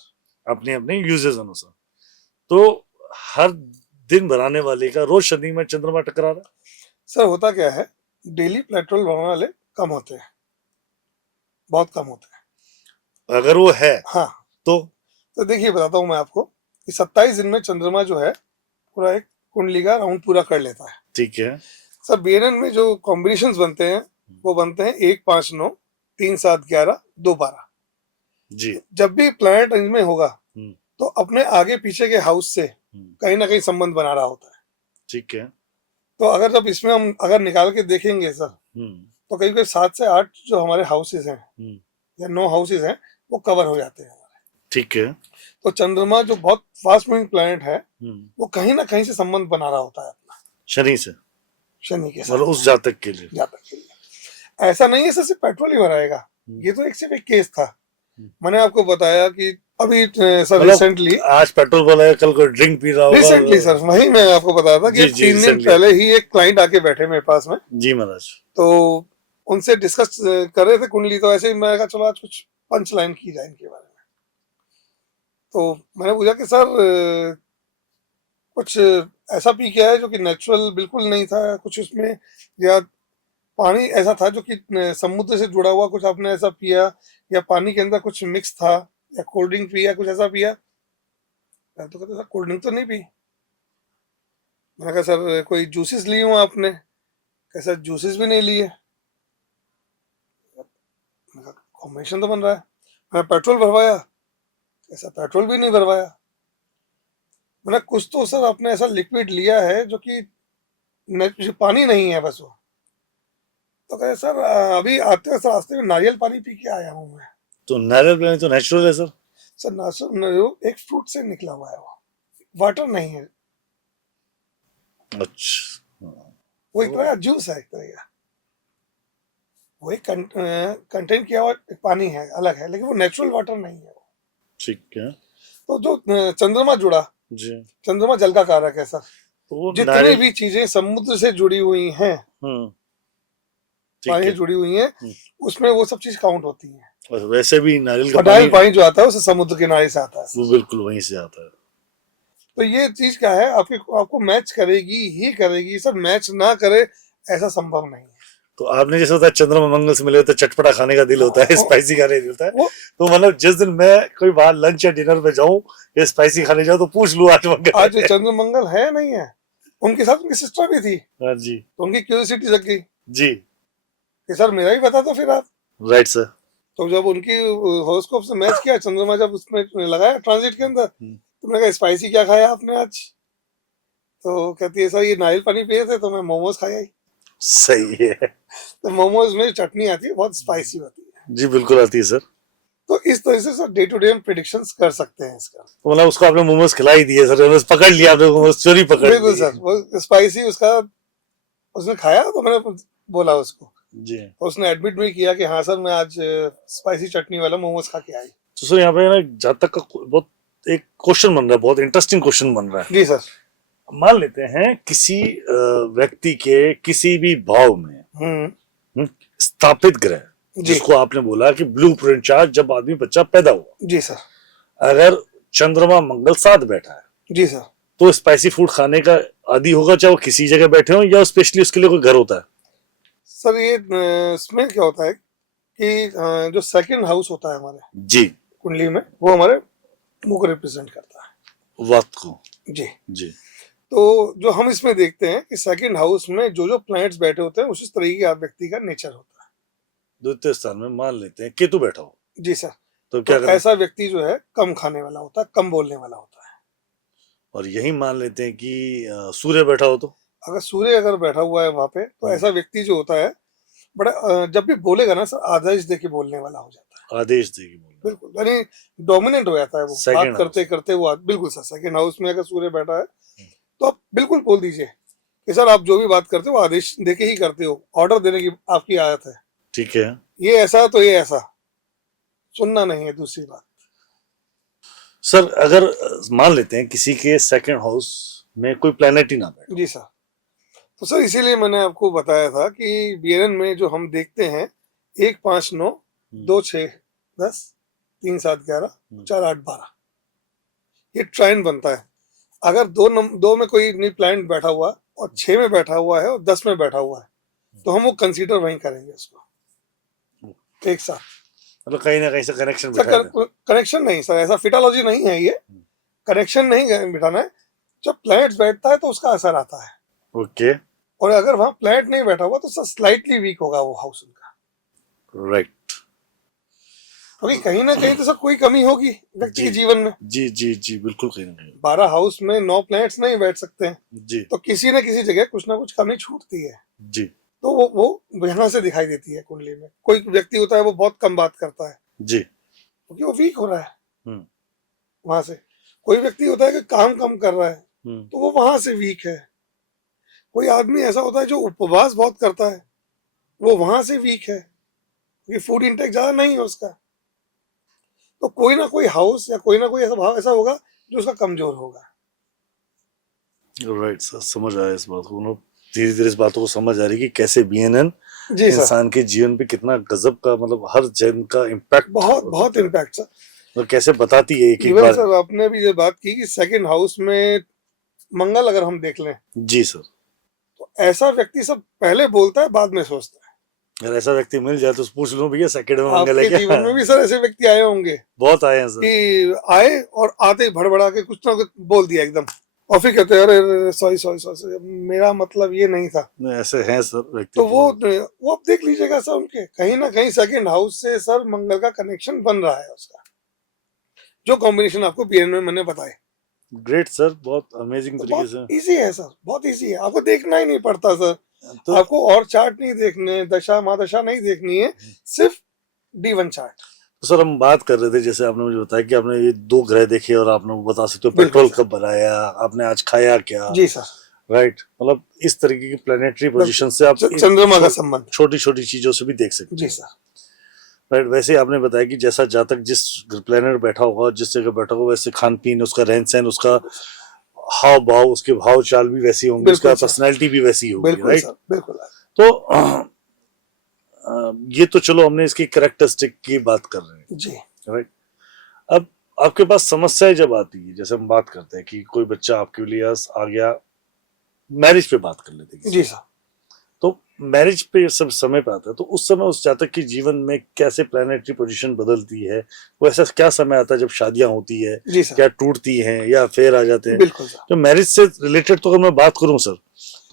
अपने अपने यूजेस अनुसार। तो हर दिन भराने वाले का रोज शनि में चंद्रमा टकरा रहा है। सर होता क्या है, डेली पेट्रोल भरने वाले कम होते हैं, बहुत कम होते हैं। अगर वो है हाँ, तो देखिए बताता हूँ मैं आपको कि 27 दिन में चंद्रमा जो है पूरा एक कुंडली का राउंड पूरा कर लेता है। ठीक है। सर बीएनएन में जो कॉम्बिनेशंस बनते हैं वो बनते हैं 1 5 9 3 7 11 2 12। जी। जब भी प्लैनेट रेंज में होगा हम्म, तो अपने आगे पीछे के हाउस से कहीं ना कहीं संबंध बना रहा होता है। ठीक है। तो अगर जब इसमें हम अगर निकाल के देखेंगे सर, हम्म, तो करीब करीब 7 से 8 जो हमारे हाउसेज हैं हम्म, या 9 हाउसेज हैं वो कवर हो जाते हैं। ठीक है। तो चंद्रमा जो बहुत फास्ट मूविंग प्लैनेट है हम्म, वो कहीं ना कहीं से संबंध बना रहा होता है अपना शनि से, शनि के मतलब साथ उस जातक के लिए। जातक के लिए। ऐसा नहीं है सर सिर्फ पेट्रोल ही भराएगा, ये तो सिर्फ एक केस था। मैंने आपको बताया कि अभी सर मतलब रिसेंटली आज पेट्रोल वाला है, कल कोई ड्रिंक पी रहा होगा। रिसेंटली सर वही मैं आपको बताया था कि जी जी 3 दिन recently। पहले ही एक क्लाइंट आके बैठे मेरे पास में, जी महाराज। तो उनसे डिस्कस कर रहे थे कुंडली। तो ऐसे ही मैंने कहा चलो आज कुछ पंच लाइन की जाए इनके बारे में। तो मैंने पूछा कि सर कुछ ऐसा पी क्या है जो कि नेचुरल बिल्कुल नहीं था, कुछ उसमें या पानी ऐसा था जो कि समुद्र से जुड़ा हुआ कुछ आपने ऐसा पिया, या पानी के अंदर कुछ मिक्स था, या कोल्ड ड्रिंक पिया, कुछ ऐसा पिया। मैं तो कहते सर कोल्ड ड्रिंक तो नहीं पी। मैंने कहा सर कोई जूसेस लिए हो आपने? कैसा जूसेस भी नहीं लिए। मैंने कहा कॉम्बिनेशन तो बन रहा है। मैंने पेट्रोल भरवाया, ऐसा पेट्रोल भी नहीं भरवाया। मैंने कुछ तो सर आपने ऐसा लिक्विड लिया है जो कि पानी नहीं है बस वो। तो कहे सर अभी आते हैं सर रास्ते में नारियल पानी पी के आया हूँ मैं। तो नारियल पानी तो नेचुरल है सर। सर एक फ्रूट से निकला हुआ है वो, वाटर नहीं है, अच्छा। वो एक तरह का जूस है, एक तरह का वो एक कंटेन किया हुआ पानी है, अलग है, लेकिन वो नेचुरल वाटर नहीं है वो। ठीक है। तो जो चंद्रमा जुड़ा, जी। चंद्रमा जल का कारक है सर। तो वो जितनी नारियल। भी चीजें समुद्र से जुड़ी हुई हैं, ठीक पानी है। से जुड़ी हुई हैं, उसमें वो सब चीज काउंट होती है। और वैसे भी नारियल का और नारियल पानी जो आता है उसे समुद्र किनारे से आता है वो बिल्कुल वहीं से आता है। तो ये चीज क्या है, आपको मैच करेगी ही करेगी सर, मैच ना करे ऐसा संभव नहीं है। तो आपने जैसे होता है चंद्रमा मंगल से मिले तो चटपटा खाने का दिल होता है, स्पाइसी खाने का दिल होता है। तो मतलब जिस दिन मैं कोई बाहर लंच या डिनर पे जाऊं या स्पाइसी खाने जाऊं तो पूछ लूं आज मंगल आज चंद्र मंगल है नहीं है। उनके साथ उनकी सिस्टर भी थी। हाँ जी। तो उनकी क्यूरियोसिटी जग गई जी। कि सर मेरा ही बता दो फिर आप। Right sir. तो जब उनकी हॉरोस्कोप से मैच किया, चंद्रमा जब उसमें लगाया ट्रांजिट के अंदर, तो मैंने कहा स्पाइसी क्या खाया आपने आज? तो कहती है सर ये नारियल पानी पिए थे तो मैं मोमोज खाया ही। सही है। तो मोमोज में चटनी आती है, बहुत स्पाइसी होती है। जी बिल्कुल आती है सर। तो इस तरह से सर डे टू डे हम प्रिडिक्शंस कर सकते हैं इसका। तो मतलब उसको आपने मोमोज खिला ही दिए सर, पकड़ लिया आपने मोमोज, चोरी पकड़ बिल्कुल ली। सर, वो स्पाइसी उसका उसने खाया तो मैंने बोला उसको, जी। तो उसने एडमिट भी किया कि हाँ सर मैं आज स्पाइसी चटनी वाला मोमोज खा के आई। तो सर यहाँ पे ना जहाँ तक का बहुत एक क्वेश्चन बन रहा है, बहुत इंटरेस्टिंग क्वेश्चन बन रहा है। जी सर। मान लेते हैं किसी व्यक्ति के किसी भी भाव में स्थापित ग्रह, जिसको आपने बोला कि ब्लूप्रिंट चार्ट, जब आदमी बच्चा पैदा हुआ, जी सर। अगर चंद्रमा मंगल साथ बैठा है जी सर। तो स्पाइसी फूड खाने का आदी होगा, चाहे वो किसी जगह बैठे हो या स्पेशली उसके लिए कोई घर होता है? सर ये इसमें क्या होता है कि जो सेकंड हाउस होता है हमारे जी। कुंडली में, वो हमारे मुंह को रिप्रेजेंट करता है। वात को। जी। जी। तो जो हम इसमें देखते हैं कि सेकंड हाउस में जो जो प्लैनेट्स बैठे होते हैं उसी तरीके का व्यक्ति का नेचर होता है। द्वितीय स्थान में मान लेते हैं केतु बैठा हो, जी सर। तो क्या तो करें? ऐसा व्यक्ति जो है कम खाने वाला होता है, कम बोलने वाला होता है। और यही मान लेते हैं कि सूर्य बैठा हो तो? अगर सूर्य अगर बैठा हुआ है वहां पे, तो ऐसा व्यक्ति जो होता है बड़ा जब भी बोलेगा ना सर, आदेश दे के बोलने वाला हो जाता है। आदेश देगी बोलना। बिल्कुल, यानी डोमिनेंट हो जाता है वो, Second बात करते house। करते वो बिल्कुल सर। सेकंड हाउस में अगर सूर्य बैठा है तो आप बिल्कुल बोल दीजिए कि सर आप जो भी बात करते हो आदेश देके ही करते हो, ऑर्डर देने की आपकी आदत है। ठीक है। ये ऐसा तो ये ऐसा, सुनना नहीं है दूसरी बात। सर अगर मान लेते हैं किसी के सेकंड हाउस में कोई प्लेनेट ही ना बैठे। जी सर। तो सर इसीलिए मैंने आपको बताया था कि बीएनएन में जो हम देखते हैं 1 5 9 2 6 10 3 7 11 4 8 12, ये ट्राइन बनता है। अगर दो में कोई नहीं प्लैनेट बैठा हुआ और 6 में बैठा हुआ है और 10 में बैठा हुआ है, तो हम वो कंसीडर वहीं करेंगे उसको एक साथ। मतलब कहीं ना कहीं से कनेक्शन सर बिठा दें। कनेक्शन नहीं सर, ऐसा फिटोलॉजी नहीं है ये, कनेक्शन नहीं बिठाना है। जब प्लैनेट बैठता है तो उसका असर आता है। ओके। और अगर वहां प्लैनेट नहीं बैठा हुआ तो सर स्लाइटली वीक होगा वो हाउस उनका। राइट। क्योंकि कहीं ना कहीं तो सर कोई कमी होगी व्यक्ति के जीवन में। जी जी जी, बिल्कुल कहीं ना कहीं। 12 हाउस में 9 प्लैनेट्स नहीं बैठ सकते हैं, जी तो किसी न किसी जगह कुछ ना कुछ कमी छूटती है। जी तो वो यहाँ से दिखाई देती है कुंडली में। कोई व्यक्ति होता है वो बहुत कम बात करता है जी। क्योंकि वो वीक हो रहा है हम्म वहां से। कोई व्यक्ति होता है कि काम कम कर रहा है, हम्म तो वो वहां से वीक है। कोई आदमी ऐसा होता है जो उपवास बहुत करता है, वो वहां से वीक है क्योंकि फूड इंटेक ज्यादा नहीं है उसका। तो कोई ना कोई हाउस या कोई ना कोई ऐसा भाव ऐसा होगा जो उसका कमजोर होगा। राइट सर, समझ आया इस बात को। मतलब धीरे धीरे इस बातों को समझ आ रही है कि कैसे बीएनएन जी सर। इंसान के जीवन पे कितना गजब का, मतलब हर जन का इम्पैक्ट, बहुत बहुत इम्पैक्ट सर। मतलब कैसे बताती है एक एक इवन बार। सर आपने भी ये बात की कि सेकंड हाउस में मंगल अगर हम देख लें, जी सर। तो ऐसा व्यक्ति सब पहले बोलता है बाद में सोचता है। अगर ऐसा व्यक्ति मिल जाए तो पूछ लो भैया सेकंड में मंगल है आपके जीवन में क्या? भी सर ऐसे व्यक्ति आए होंगे बहुत आए हैं सर। कि आए और आते ही भड़बड़ा के कुछ ना कुछ बोल दिया एकदम, और फिर कहते हैं अरे सॉरी सॉरी सॉरी, मेरा मतलब ये नहीं था। नहीं, ऐसे हैं सर व्यक्ति। तो वो आप देख लीजिएगा सर, उनके कहीं ना कहीं सेकंड हाउस से सर मंगल का कनेक्शन बन रहा है उसका, जो कॉम्बिनेशन आपको बीएन में मैंने बताया। ग्रेट सर, बहुत अमेजिंग तो तरीके से। बहुत इजी है सर, बहुत इजी है, आपको देखना ही नहीं पड़ता सर। तो आपको और चार्ट नहीं देखने, दशा महादशा नहीं देखनी है, सिर्फ D1 चार्ट। सर हम बात कर रहे थे, जैसे आपने मुझे बताया कि आपने ये 2 ग्रह देखे और आपने वो बता सकते हो बिल्कुल पेट्रोल सर। कब बनाया, आपने आज खाया क्या। जी सर। राइट, मतलब इस तरीके की प्लेनेटरी पोजीशन से आप चंद्रमा का संबंध। छोटी छोटी चीजों से भी देख सकते जी हैं। सर। राइट, वैसे ही आपने बताया कि जैसा जातक जिस प्लेनेट बैठा होगा, जिस जगह बैठा होगा, वैसे खान पीन, उसका रहन सहन, उसका हाव भाव, उसके भाव चाल भी वैसी होंगी, बिल्कुल उसका सर। पर्सनैलिटी भी वैसी होगी। बिल्कुल राइट, सर, बिल्कुल। तो ये तो चलो हमने इसकी कैरेक्टरिस्टिक की बात कर रहे हैं। जी। राइट, अब आपके पास समस्याएं जब आती है, जैसे हम बात करते हैं कि कोई बच्चा आपके लिए आ गया, मैरिज पे बात कर लेते हैं जी सर। तो मैरिज पे सब समय पे आता है, तो उस समय उस जातक के जीवन में कैसे प्लैनेटरी पोजीशन बदलती है, वो ऐसा क्या समय आता है जब शादियां होती है, जी सर। क्या टूटती हैं या फेर आ जाते हैं? बिल्कुल सर। तो मैरिज से रिलेटेड तो अगर मैं बात करूं सर,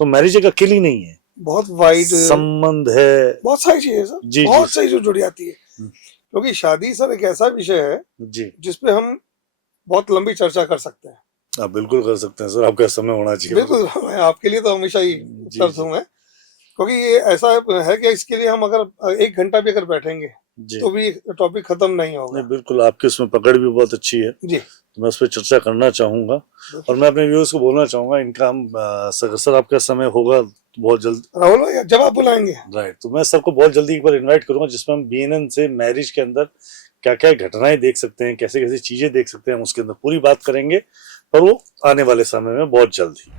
तो मैरिज एक अकेली नहीं है, बहुत वाइड संबंध है, बहुत सारी चीजें सर, जी, बहुत जी। सारी जो जुड़ जाती है। क्योंकि शादी सर एक ऐसा विषय है जी। जिसपे हम बहुत लंबी चर्चा कर सकते हैं। आप बिल्कुल कर सकते हैं सर, आपका समय होना चाहिए। बिल्कुल, मैं आपके लिए तो हमेशा ही जी, उत्तर दूंगा, क्योंकि ये ऐसा है कि इसके लिए हम अगर 1 घंटा भी अगर बैठेंगे जी। तो भी टॉपिक खत्म नहीं होगा। नहीं, बिल्कुल, आपकी उसमें पकड़ भी बहुत अच्छी है, जी। तो मैं उस पर चर्चा करना चाहूंगा। और मैं अपने व्यूअर्स को बोलना चाहूंगा, इनका हम सर आपका समय होगा तो बहुत जल्द। राहुल भाई जब आप बुलाएंगे। राइट, तो मैं सबको बहुत जल्दी एक बार इनवाइट करूंगा, जिसमें हम बीएनएन से मैरिज के अंदर क्या क्या घटनाएं देख सकते हैं, कैसे कैसे चीजें देख सकते हैं, हम उसके अंदर पूरी बात करेंगे, और वो आने वाले समय में बहुत जल्द ही।